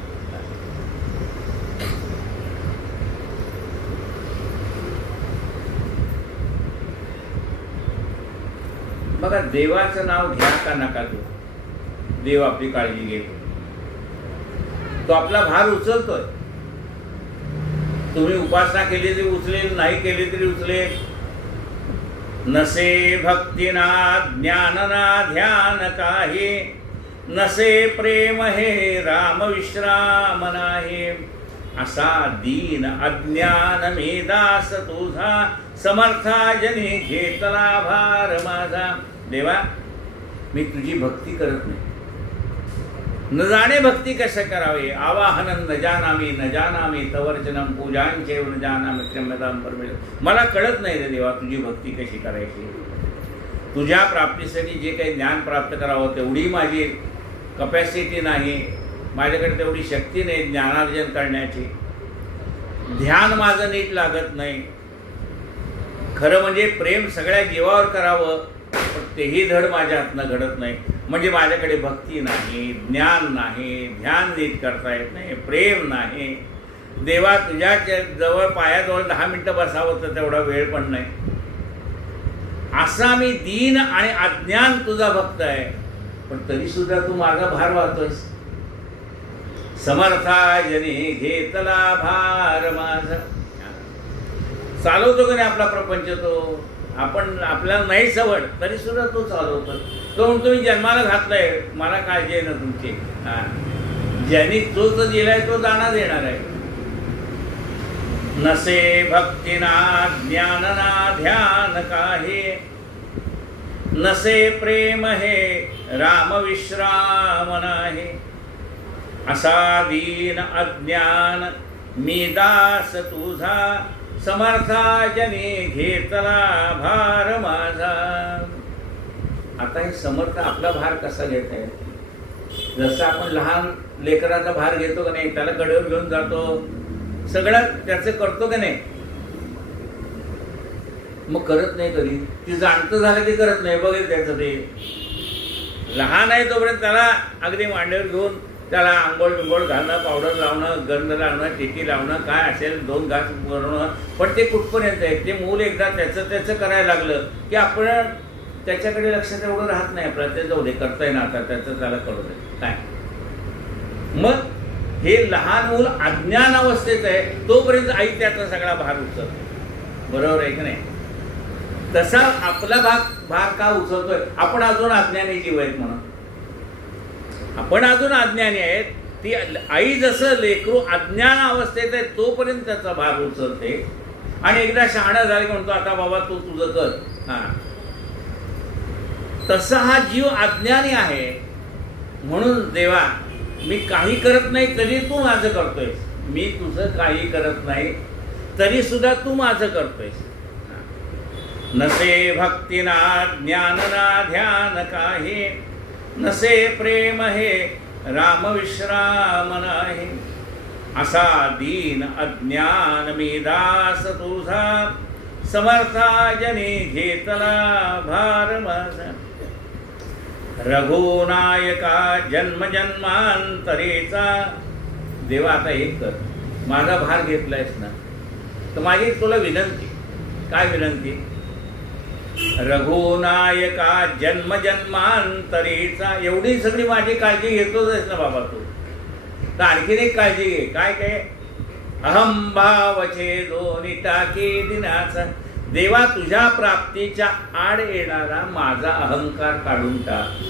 बघा, देवाचं नाव घ्या का नका घेऊ, देव आपली काळजी घेतो. तो आपला भार उचलतोय. तुम्ही उपासना केली तरी उचलेल, नाही केली तरी उचलेल. नसे भक्तीना ज्ञान ना ध्यान काही, नसे प्रेम हे राम विश्राम नाही. असा दीन अज्ञान मी दास तुझा, समर्था जनी घेतला भार माझा. देवा, मी तुझी भक्ती करत नाही, न जाणे भक्ती कसे करावे. आवाहनम न जानामी न जानामी तवर्चनम पूजांचे न जानामी क्षम्यताम परमेश्वर. मला कळत नाही रे देवा तुझी भक्ती कशी करायची. तुझ्या प्राप्तीसाठी जे काही ज्ञान प्राप्त करावं तेवढी माझी कपॅसिटी नाही, माझ्याकडे तेवढी शक्ती नाही ज्ञानार्जन करण्याची. ध्यान माझं नीट लागत नाही. खरं म्हणजे प्रेम सगळ्या जीवावर करावं पण तेही धड माझ्या हातनं घडत नाही. म्हणजे माझ्याकडे भक्ती नाही, ज्ञान नाही, ध्यान नीट करता येत नाही, प्रेम नाही. देवा तुझ्या जवळ पायाजवळ 10 मिनिटं बसावं तर तेवढा वेळ पण नाही. असा मी दीन आणि अज्ञान तुझा भक्त आहे, पण तरी सुद्धा तू माझा भार वाहतोयस. समर्थाजने घेतला भार माझा. चालवतो का नाही आपला प्रपंच तो? आपण आपल्याला नाही सवड तरी सुद्धा तो चालवतो. तो म्हणतो मी जन्माला घातलाय, मला काळजी आहे ना तुमची. ज्यांनी तोच दिलाय तो दाना देणार आहे. नसे भक्तीना ज्ञानना ध्यान काहे, नसे प्रेम हे राम विश्राम नाही. असा दीन अज्ञान मी दास तुझा, समर्थाजने घेतला भार माझा. आता हे समर्थ आपला भार कसा घेत आहे? जसं आपण लहान लेकराचा भार घेतो का नाही, त्याला गडवर घेऊन जातो, सगळं त्याचं करतो का नाही? मग करत नाही कधी. ती जाणतं झालं की करत नाही. बघेल त्याचं ते लहान आहे तोपर्यंत त्याला अगदी मांडीवर घेऊन त्याला आंघोळ बिंघोळ घालणं, पावडर लावणं, गंध लावणं, टिकी लावणं, काय असेल 2 घास बनवणं. पण ते कुठपर्यंत आहे? ते मूल एकदा त्याचं करायला लागलं की आपण त्याच्याकडे लक्ष तेवढं राहत नाही आपल्याला. ते जाऊ दे, करता येईल आता, त्याचं त्याला करू दे काय. मग हे लहान मूल अज्ञान अवस्थेत आहे तोपर्यंत आई त्याचा सगळा भार उचलतो. बरोबर आहे की नाही? तसा आपला भार का उचलतोय? आपण अजून अज्ञानी जीव आहेत म्हणून. आपण अजून अज्ञानी आहेत. ती आई जसं लेकरू अज्ञान अवस्थेत आहे तोपर्यंत त्याचा भार उचलते, आणि एकदा शहाणा झाला की म्हणतो आता बाबा तू तुझं कर. तसा हा जीव अज्ञानी आहे. म्हणून देवा मी काही करत नाही तरी तू माझं करतोय. मी तुझं काही करत नाही तरी सुद्धा तू माझं करतोय. नसे भक्तीना ज्ञानना ध्यान काहे, नसे प्रेम हे राम विश्राम नाही. असा दीन अज्ञान मी दास तुझा, समर्थाजने घेतला भार माझा. रघुनायका जन्म जन्मांतरेचा. देवा आता एक कर, माझा भार घेतलायस ना, तर माझी तुला विनंती. काय विनंती? रघुनायका जन्म जन्मांतरेचा. एवढी सगळी माझी काळजी घेतोच आहेस ना बाबा तू, तर आणखीन एक काळजी घे. काय काय? अहम भावचे दोन्ही टाके दिनाचा. देवा तुझ्या प्राप्तीच्या आड येणारा माझा अहंकार काढून टाक.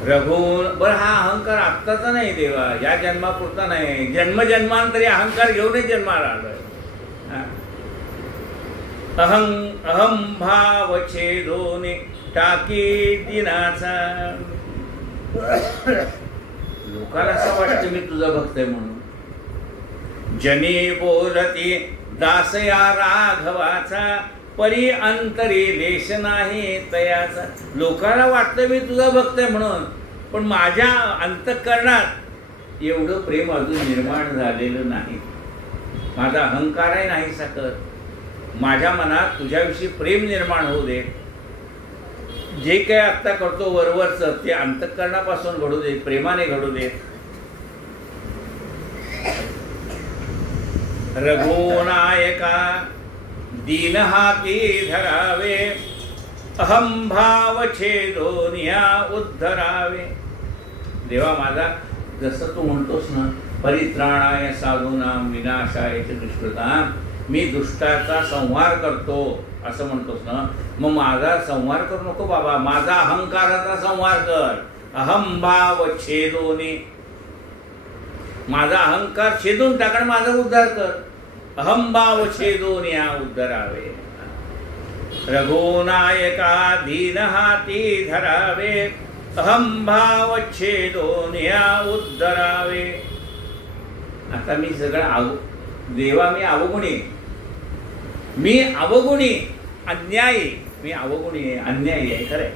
बरं हा अहंकार आत्ताचा नाही देवा, या जन्मापुरता नाही, जन्मजन्मांतरी अहंकार घेऊनच जन्माला आलोय. अहम भाव छेदोने टाकी दिनाचा. लोकांना असं वाटतं मी तुझा भक्त आहे म्हणून. जनी बोलती दासया राघवाचा, परी अंतरी लेश नाही तयाचा. लोकांना वाटतं मी तुझा भक्त आहे म्हणून, पण माझ्या अंतःकरणात एवढं प्रेम अजून निर्माण झालेलं नाही. माझा अहंकारही नाही सकत. माझ्या मनात तुझ्याविषयी प्रेम निर्माण होऊ दे. जे काही आत्ता करतो वरवरचं ते अंतःकरणापासून घडू दे, प्रेमाने घडू दे. रघुनायका दीन हाती धरावे, अहम भाव छेदोनिया उद्धरावे. देवा माझा जसं तू म्हणतोस ना, परित्राणाय साधूनाम विनाशाय च दुष्कृताम. मी दुष्टाचा संहार करतो असं म्हणतोस ना, मग माझा संहार करू नको बाबा, माझा अहंकाराचा संहार कर. अहम भाव छेदोने. माझा अहंकार छेदून टाकण, माझा उद्धार कर. अहम भाव छेदोनिया उद्धरावे. रघुनायका दीन हाती धरावे, अहम भाव छेदोनिया उद्धरावे. आता मी सगळं देवा मी अवगुणी, मी अवगुणी अन्यायी, मी अवगुणी आहे, अन्यायी आहे. खरंय.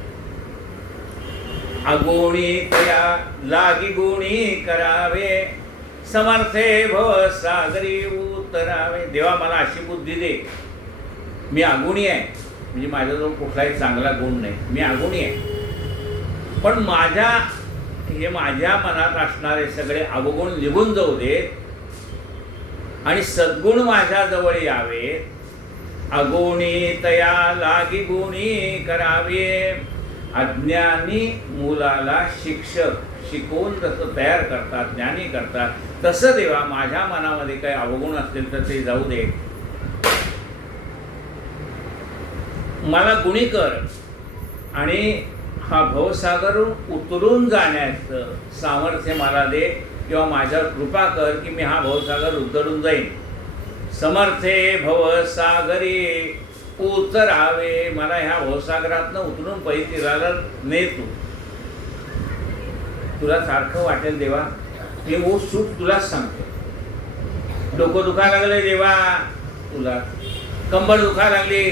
अगुणी तया लागी गुणी करावे, समर्थे भव सागरी उतरावे. देवा मला अशी बुद्धी दे. मी अगुणी आहे, म्हणजे माझ्याजवळ कुठलाही चांगला गुण नाही, मी अगुणी आहे. पण माझ्या मनात असणारे सगळे अवगुण निघून जाऊ देत आणि सद्गुण माझ्या जवळ यावे. अगुणी तया लागी गुणी करावे. अज्ञानी मुलाला शिक्षक शिकवून जसं तयार करतात, ज्ञानी करतात, तसं देवा माझ्या मनामध्ये काही अवगुण असतील तर ते जाऊ दे, मला गुणी कर आणि हा भवसागर उतरून जाण्याचं सामर्थ्य मला दे, किंवा माझ्यावर कृपा कर की मी हा भवसागर उतरून जाईन. समर्थे भवसागरी उतरावे, मला ह्या भवसागरातनं उतरून पैतीराला ने तू. तुला सारखं वाटेल देवा, मी वो सूट तुलाच सांगतो. डोकं दुखायला लागले देवा तुला, कंबर दुखायला लागली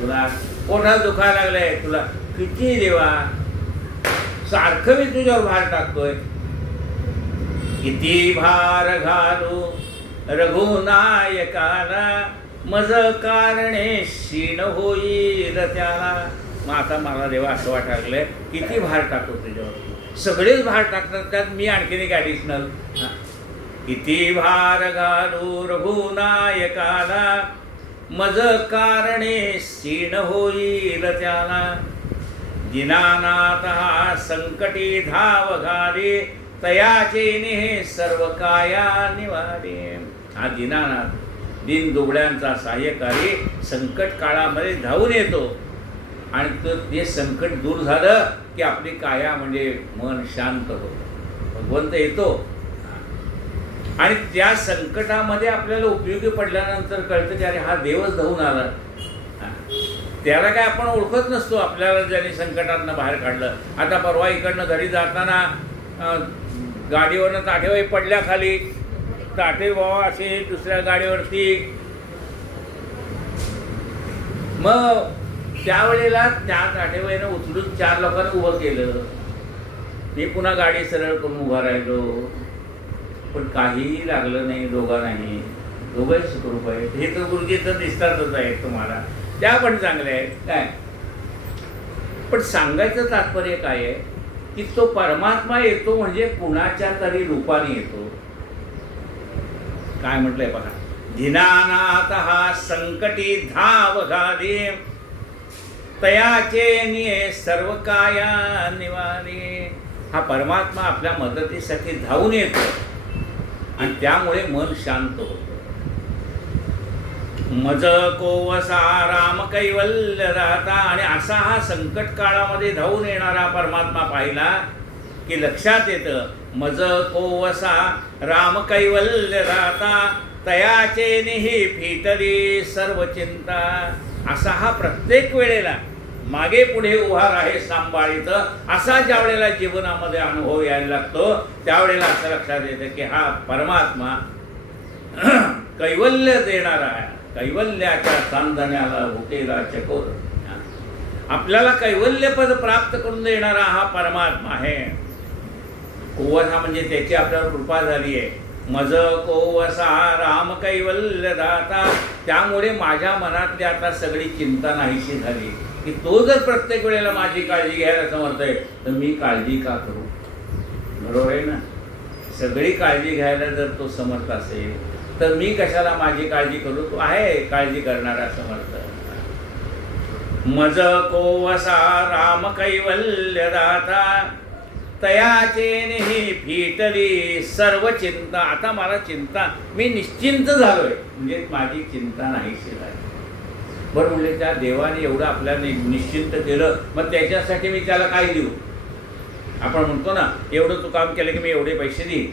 तुला, पोटात दुखायला लागलंय तुला, किती देवा सारखं मी तुझ्यावर भार टाकतोय. किती भार घालू रघुनायकाला, मज कारणे क्षीण होईल त्याला. मग आता मला देवा असं वाटायला लागलंय किती भार टाकतो तुझ्यावर, सगळेच भार टाकतात, त्यात मी आणखीन एक ॲडिशनल. किती भार घालू रघुनायकाला, मज कारणे क्षीण होईल त्याला. दीनानाथ हा संकटी धाव घाले, तयाचे नेहे सर्व काया निवारे. हा दीनानाथ दिन दुबळ्यांचा सहाय्यकारी संकट काळामध्ये धावून येतो, आणि ते संकट दूर झालं की आपली काया म्हणजे मन शांत होतं. भगवंत येतो आणि त्या संकटामध्ये आपल्याला उपयोगी पडल्यानंतर कळतं की अरे हा देवच धावून आला. त्याला काय आपण ओळखत नसतो, आपल्याला ज्याने संकटातनं बाहेर काढलं. आता परवा इकडनं घरी जाताना गाडीवरनं ताटेबाई पडल्या खाली, ताटे बाबा असे दुसऱ्या गाडीवरती. मग त्यावेळेला त्या ताटेबाईनं उचलून 4 लोकांना उभं केलं. मी पुन्हा गाडी सरळ करून उभा राहिलो, पण काहीही लागलं नाही दोघांनाही. दोघंही सुखरूप आहेत. हे तर गुरुजीचं दिसतातच आहेत तुम्हाला, त्या पण चांगल्या आहेत काय. पण सांगायचं तात्पर्य काय आहे की तो परमात्मा येतो म्हणजे कुणाच्या तरी रूपाने येतो. काय म्हटलंय बघा, दीनानाथ हा संकटी धाव घाले, तयाचे निये सर्व काया निवारे. हा परमात्मा आपल्या मदतीसाठी धावून येतो आणि त्यामुळे मन शांत होतं. मज कोवसा राम कैवल्य राहता. आणि असा हा संकट काळामध्ये धावून येणारा परमात्मा पाहिला की लक्षात येतं, मज कोवसा राम कैवल्य राहता, तयाचे निही फिटली सर्व चिंता. असा हा प्रत्येक वेळेला मागे पुढे उभा राहे सांभाळीत, असा ज्या वेळेला जीवनामध्ये अनुभव यायला लागतो त्यावेळेला असं लक्षात येतं की हा परमात्मा कैवल्य देणारा आहे. कैवल्याच्या चांदण्याला भुकेला चकोर. आपल्याला कैवल्यपद प्राप्त करून देणारा हा परमात्मा आहे. कोवसा म्हणजे त्याची आपल्यावर कृपा झाली आहे. मज कोवसा राम कैवल्य दाता. त्यामुळे माझ्या मनातली आता सगळी चिंता नाहीशी झाली की तो जर प्रत्येक वेळेला माझी काळजी घ्यायला समर्थ आहे तर मी काळजी का करू. बरोबर आहे ना. सगळी काळजी घ्यायला जर तो समर्थ असेल तर मी कशाला माझी काळजी करू. तो आहे काळजी करणारा समर्थ. मज कोवसा राम कैवल्य दाता, तयाचे नेही फिटली सर्व चिंता. आता मला चिंता, मी निश्चिंत झालोय म्हणजे माझी चिंता नाहीशी झाली. बरं म्हणजे त्या देवाने एवढं आपल्याला निश्चिंत केलं, मग त्याच्यासाठी मी त्याला काय देऊ. आपण म्हणतो ना एवढं तू काम केलं की मी एवढे पैसे देईन.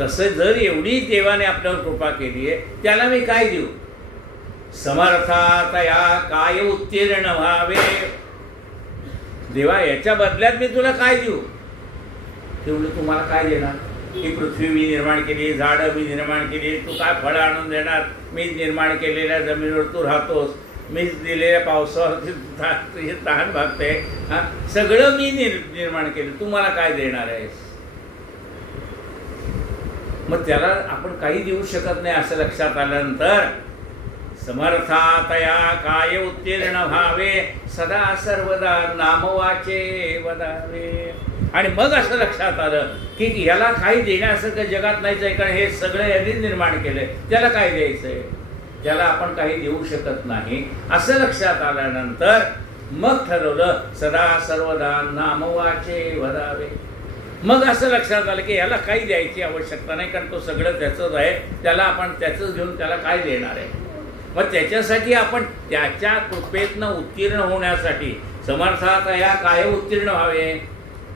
तसं जर एवढी देवाने आपल्यावर कृपा केली आहे त्याला मी काय देऊ. समर्थातया काय उत्तीर्ण व्हावे. देवा याच्या बदल्यात मी तुला काय देऊ. तेवढं तुम्हाला काय देणार. ही पृथ्वी मी निर्माण केली, झाडं मी निर्माण केली, तू काय फळं आणून देणार. मी निर्माण केलेल्या जमिनीवर तू राहतोस, मीच दिलेल्या पावसावरती तुझी तहान भागते. सगळं मी निर्माण केलं, तू मला काय देणार आहेस. मग त्याला आपण काही देऊ शकत नाही असं लक्षात आल्यानंतर समर्थातया काय उत्तीर्ण व्हावे, सदा सर्वदा नामवाचे वदावे. आणि मग असं लक्षात आलं की ह्याला काही देण्यासारखं जगात नाहीच आहे, कारण हे सगळं यांनी निर्माण केलंय, त्याला काय द्यायचंय. त्याला आपण काही देऊ शकत नाही असं लक्षात आल्यानंतर मग ठरवलं सदा सर्वदा नाम वाचे वदावे. मग असं लक्षात आलं की याला काही द्यायची आवश्यकता नाही, कारण तो सगळं त्याचंच आहे, त्याला आपण त्याचंच घेऊन त्याला काय देणार आहे. मग त्याच्यासाठी आपण त्याच्या कृपेतनं उत्तीर्ण होण्यासाठी समर्थात या काय उत्तीर्ण व्हावे,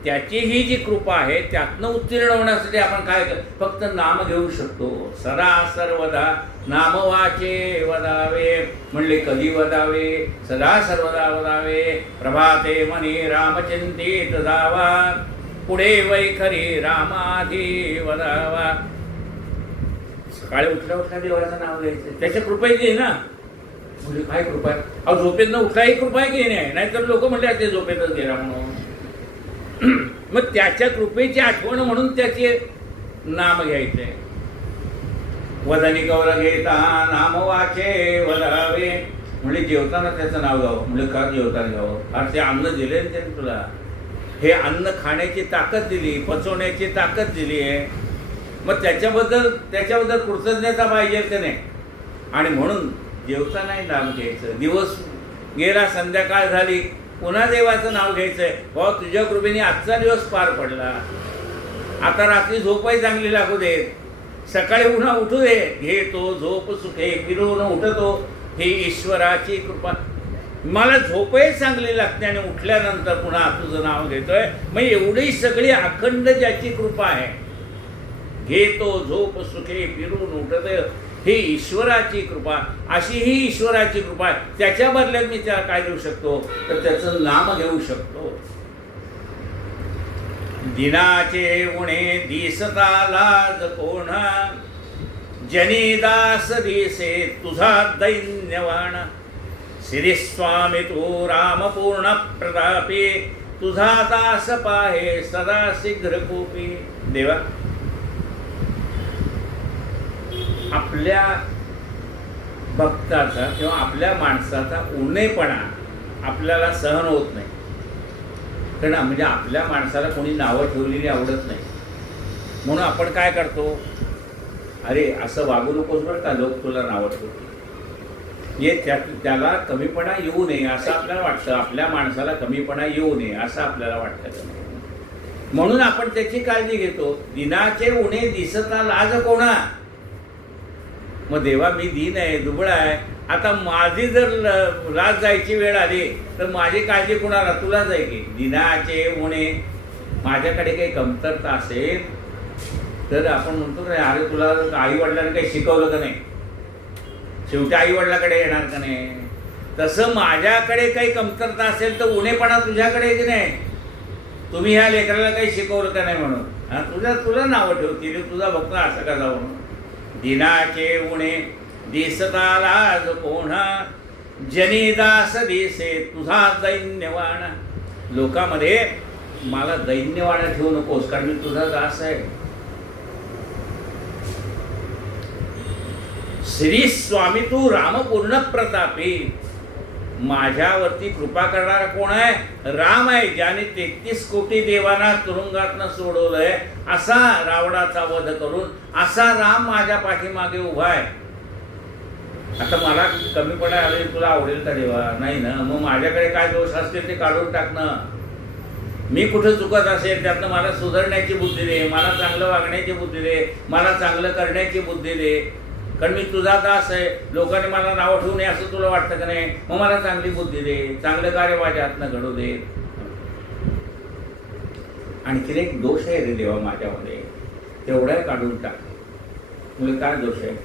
त्याची ही जी कृपा आहे त्यातनं उत्तीर्ण होण्यासाठी आपण काय फक्त नाम घेऊ शकतो. सदा सर्वदा नाम वाचे वदावे. म्हणले कधी वदावे, सदा सर्वदा वदावे. प्रभाते मनी रामचिंतित जावा, पुढे वैखरी रामाधी वदावा. सकाळी उठल्या उठल्या देवाचं नाव घ्यायचं, त्याच्या कृपेची आहे ना. म्हणजे काय कृपा आहे, अहो झोपेतनं उठलाही कृपा आहे की नाही, नाहीतर लोक म्हणले ते झोपेतच गेला म्हणून. मग त्याच्या कृपेची आठवण म्हणून त्याचे नाम घ्यायचे. वदनी गौर घेता नाम वाचे वदावे. म्हणजे जेवताना त्याचं नाव घ्यावं. म्हणजे का जेवताना घ्यावं, अरे ते अन्न दिले ना त्याने तुला, हे अन्न खाण्याची ताकद दिली, पचवण्याची ताकद दिली आहे. मग त्याच्याबद्दल कृतज्ञता पाहिजे की नाही. आणि म्हणून जेवतानाही नाम घ्यायचं. दिवस गेला, संध्याकाळ झाली, पुन्हा देवाचं नाव घ्यायचंय. भाऊ तुझ्या कृपेने आजचा दिवस पार पडला, आता रात्री झोपही चांगली लागू दे, सकाळी पुन्हा उठू दे. घेतो झोप सुखे फिरून उठतो, ही ईश्वराची कृपा. मला झोपही चांगली लागते आणि उठल्यानंतर पुन्हा तुझं नाव घेतोय. मग एवढी सगळी अखंड ज्याची कृपा आहे, घेतो झोप सुखे फिरून उठते, ही ईश्वराची कृपा. अशी ही ईश्वराची कृपा आहे. त्याच्या बदल्यात मी त्याला काय देऊ शकतो, तर त्याचं नाम घेऊ शकतो. दिनाचे उणे दिसता लाज कोण, जनी दास दिसे तुझा दैन्यवाण. श्री स्वामी तू राम पूर्ण प्रतापी, तुझा दास पाहे सदा शीघ्र कोपी. देवा आपल्या भक्ताचा किंवा आपल्या माणसाचा उणेपणा आपल्याला सहन होत नाही. कारण म्हणजे आपल्या माणसाला कोणी नावं ठेवलेली आवडत नाही. म्हणून आपण काय करतो, अरे असं वागू नकोस बरं का, लोक तुला नावं ठेवतील. त्याला कमीपणा येऊ नये असं आपल्याला वाटतं, आपल्या माणसाला कमीपणा येऊ नये असं आपल्याला वाटतं. म्हणून आपण त्याची काळजी घेतो. दिनाचे उणे दिसता लाज कोणा. मग देवा मी दीन आहे, दुबळ आहे, आता माझी जर लाज जायची वेळ आली तर माझी काळजी कुणाला, तुलाच आहे की. दिनाचे उणे, माझ्याकडे काही कमतरता असेल तर आपण म्हणतो नाही, अरे तुला आई वडिलांनी काही शिकवलं का नाही, शेवटी आई वडिलाकडे येणार का नाही. तसं माझ्याकडे काही कमतरता असेल तर उणेपणा तुझ्याकडे की नाही. तुम्ही ह्या लेकराला काही शिकवलं का नाही म्हणून तुला नावं ठेवतील, तुझा भक्त असं का जाऊ. दिनाचे उणे दिसता लाज कोणा, जनी दास दिसे तुझा दैन्यवाण. लोकांमध्ये मला दैन्यवाण ठेवू नकोस, कारण मी तुझा दास आहे. श्री स्वामी तू राम पूर्ण प्रतापी. माझ्यावरती कृपा करणारा कोण आहे, राम आहे, ज्याने 33 कोटी देवांना तुरुंगातनं सोडवलंय. असा रावणाचा वध करून असा राम माझ्या पाठीमागे उभा आहे. आता मला कमीपणा आले, तुला आवडेल का देवा, नाही ना. मग माझ्याकडे काय दोष असतील ते काढून टाकणं. मी कुठं चुकत असेल त्यातनं मला सुधारण्याची बुद्धी दे, मला चांगलं वागण्याची बुद्धी दे, मला चांगलं करण्याची बुद्धी दे. कारण मी तुझा दास आहे, लोकांनी मला नावं ठेवू नये असं तुला वाटतं का नाही. मग मला चांगली बुद्धी दे, चांगलं कार्य माझ्या हातनं घडू दे. आणखीन एक दोष आहे रे देवा माझ्यामध्ये, तेवढा काढून टाक. म्हणजे काय दोष आहे,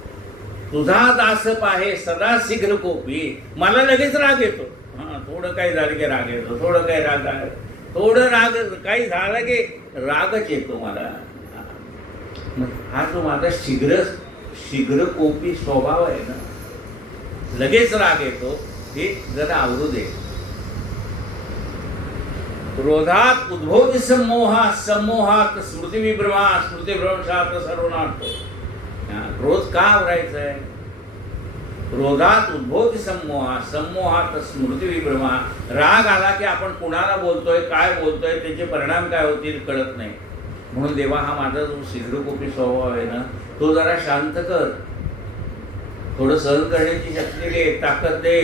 तुझा दास पाहे सदा शीघ्र कोपी. मला लगेच राग येतो. हां, थोडं काही झालं की राग येतो, थोडं काही राग झालं, थोडं राग काही झालं की रागच येतो मला. हा जो माझा शीघ्र कोपी स्वभाव आहे ना, लगेच राग येतो, हे जरा आवरू दे. क्रोधात उद्भवती संमोहा, संमोहात स्मृतिविभ्रमा, स्मृतिभ्रंशात सर्वनाश. क्रोध का आवरायचा आहे. क्रोधात उद्भवती संमोहा, संमोहात स्मृतिविभ्रमा. राग आला की आपण कुणाला बोलतोय, काय बोलतोय, त्याचे परिणाम काय होतील कळत नाही. म्हणून देवा हा माझा जो शीघ्रकोपी स्वभाव आहे ना, तो जरा शांत कर, थोडं सहन करण्याची शक्ती दे, ताकद दे.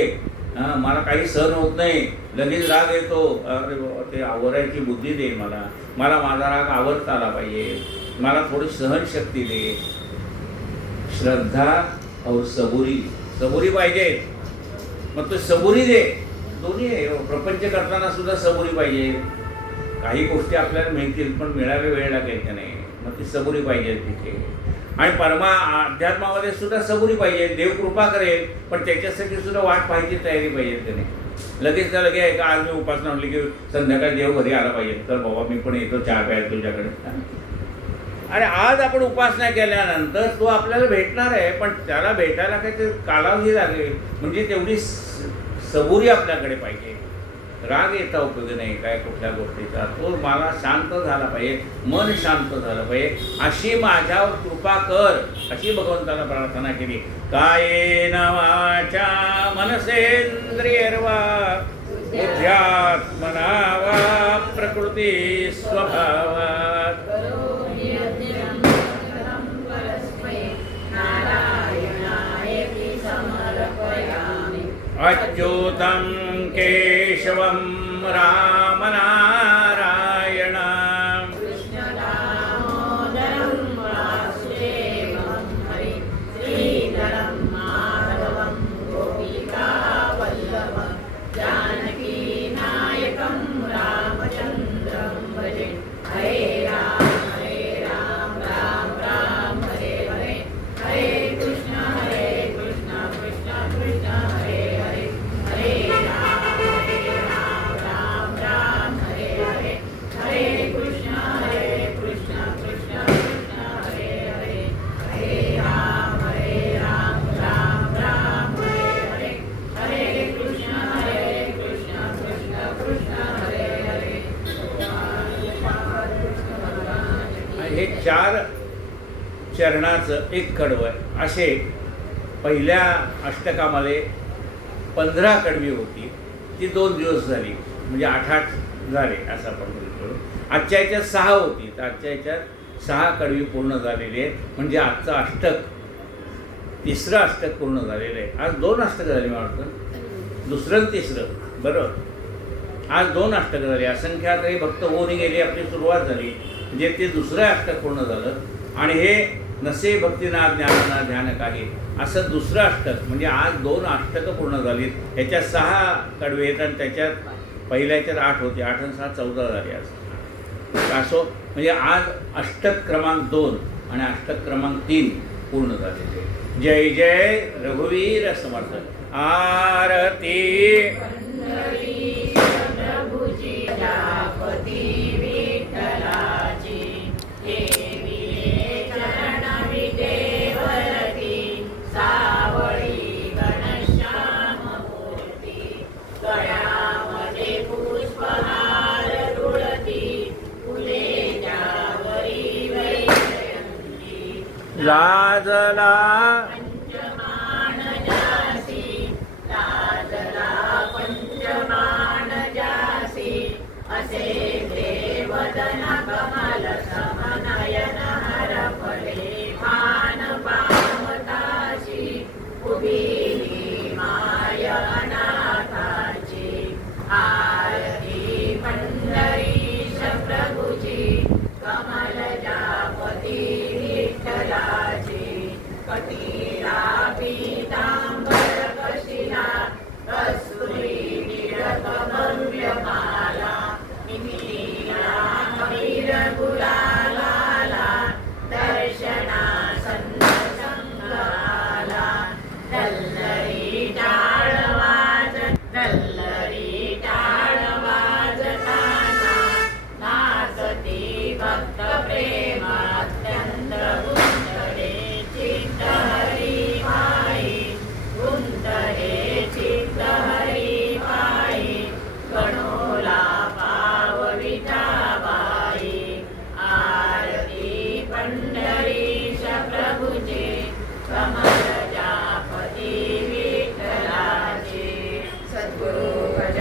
हां, मला काही सहन होत नाही, लगेच राग येतो. अरे बाबा, ते आवरायची बुद्धी दे मला, मला माझा राग आवरता आला पाहिजे, मला थोडी सहनशक्ती दे. श्रद्धा और सबुरी, सबुरी पाहिजे. मग तो सबुरी दे. दोन्ही आहे. प्रपंच करताना सुद्धा सबुरी पाहिजे. काही गोष्टी आपल्याला मिळतील पण मिळायला वेळ लागेल का नाही, मग ती सबुरी पाहिजे तिथे. आणि अध्यात्मामध्ये सुद्धा सबुरी पाहिजे. देव कृपा करेल पण त्याच्यासाठी सुद्धा वाट पाहायची तयारी पाहिजे त्याने. लगेच तर लगे आहे का, आज मी उपासना म्हटली की संध्याकाळी देव घरी आला पाहिजे, तर बाबा मी पण येतो चहा प्यायला तुझ्याकडे. आणि आज आपण उपासना केल्यानंतर तो आपल्याला भेटणार आहे, पण त्याला भेटायला काही ते कालावधी लागेल. म्हणजे तेवढी सबुरी आपल्याकडे पाहिजे. राग येता उपयोग नाही काय कुठल्या गोष्टीचा. तो मला शांत झाला पाहिजे, मन शांत झालं पाहिजे, अशी माझ्यावर कृपा कर, अशी भगवंताला प्रार्थना केली. कायेन वाचा मनसेंद्रियर्वा बुद्ध्यात्मना वा प्रकृती स्वभावात् अच्युतं केशवं राम नारायणं कृष्णदामोदरं वासुदेवं हरि श्रीधरं माधवं गोपिकावल्लभं जानकीनायकं रामचन्द्रं भजे. हरे राम राम राम हरे हरे, हरे कृष्ण कृष्ण कृष्ण हरे हरे, हरे राम राम हरे हरे, हरे कृष्ण कृष्ण कृष्ण हरे हरे, हरे राम राम हरे हरे, हरे कृष्ण कृष्ण कृष्ण हरे हरे. हे 4 चरणाचं एक कडवं आहे. असे पहिल्या अष्टकामध्ये 15 कडवी होती, ती 2 दिवस झाली, म्हणजे 8 झाले असं आपण म्हणतो. आजच्या याच्यात 6 होती, तर आजच्या याच्यात 6 कडवी पूर्ण झालेली आहेत. म्हणजे आजचं अष्टक 3रं अष्टक पूर्ण झालेलं आहे. आज 2 अष्टक झाली मला वाटतं, 2रं आणि 3रं बरोबर. आज 2 अष्टक झाली. असंख्यातही भक्त होऊन गेली, आपली सुरुवात झाली, म्हणजे ते 2रं अष्टक पूर्ण झालं. आणि हे नसे भक्तीना ज्ञानना ध्यान काही असं 2रं अष्टक, म्हणजे आज 2 अष्टकं पूर्ण झालीत. ह्याच्यात 6 कडवे आहेत आणि त्याच्यात पहिल्याच्यात 8 होते, 8 आणि 6 14 झाले. आज असो, म्हणजे आज अष्टक क्रमांक 2 आणि अष्टक क्रमांक 3 पूर्ण झालेले. जय जय रघुवीर समर्थ. आरती प्रभुजी जापती विठ्ठलाची, चरण विदेवरती सावळी घनश्याम मूर्ती, गळ्यामध्ये पुष्पहार रुळती, फुले जावरी वैजयंती, लाजला पंचमान जासी, लाजला पंचमान जासी, असे देवदन कमल समनयन हरपले भान पावताची, उभी माय अनाथाची, आरती पंढरीश प्रभुची, कमल जापती विठ्ठलाची, कटीला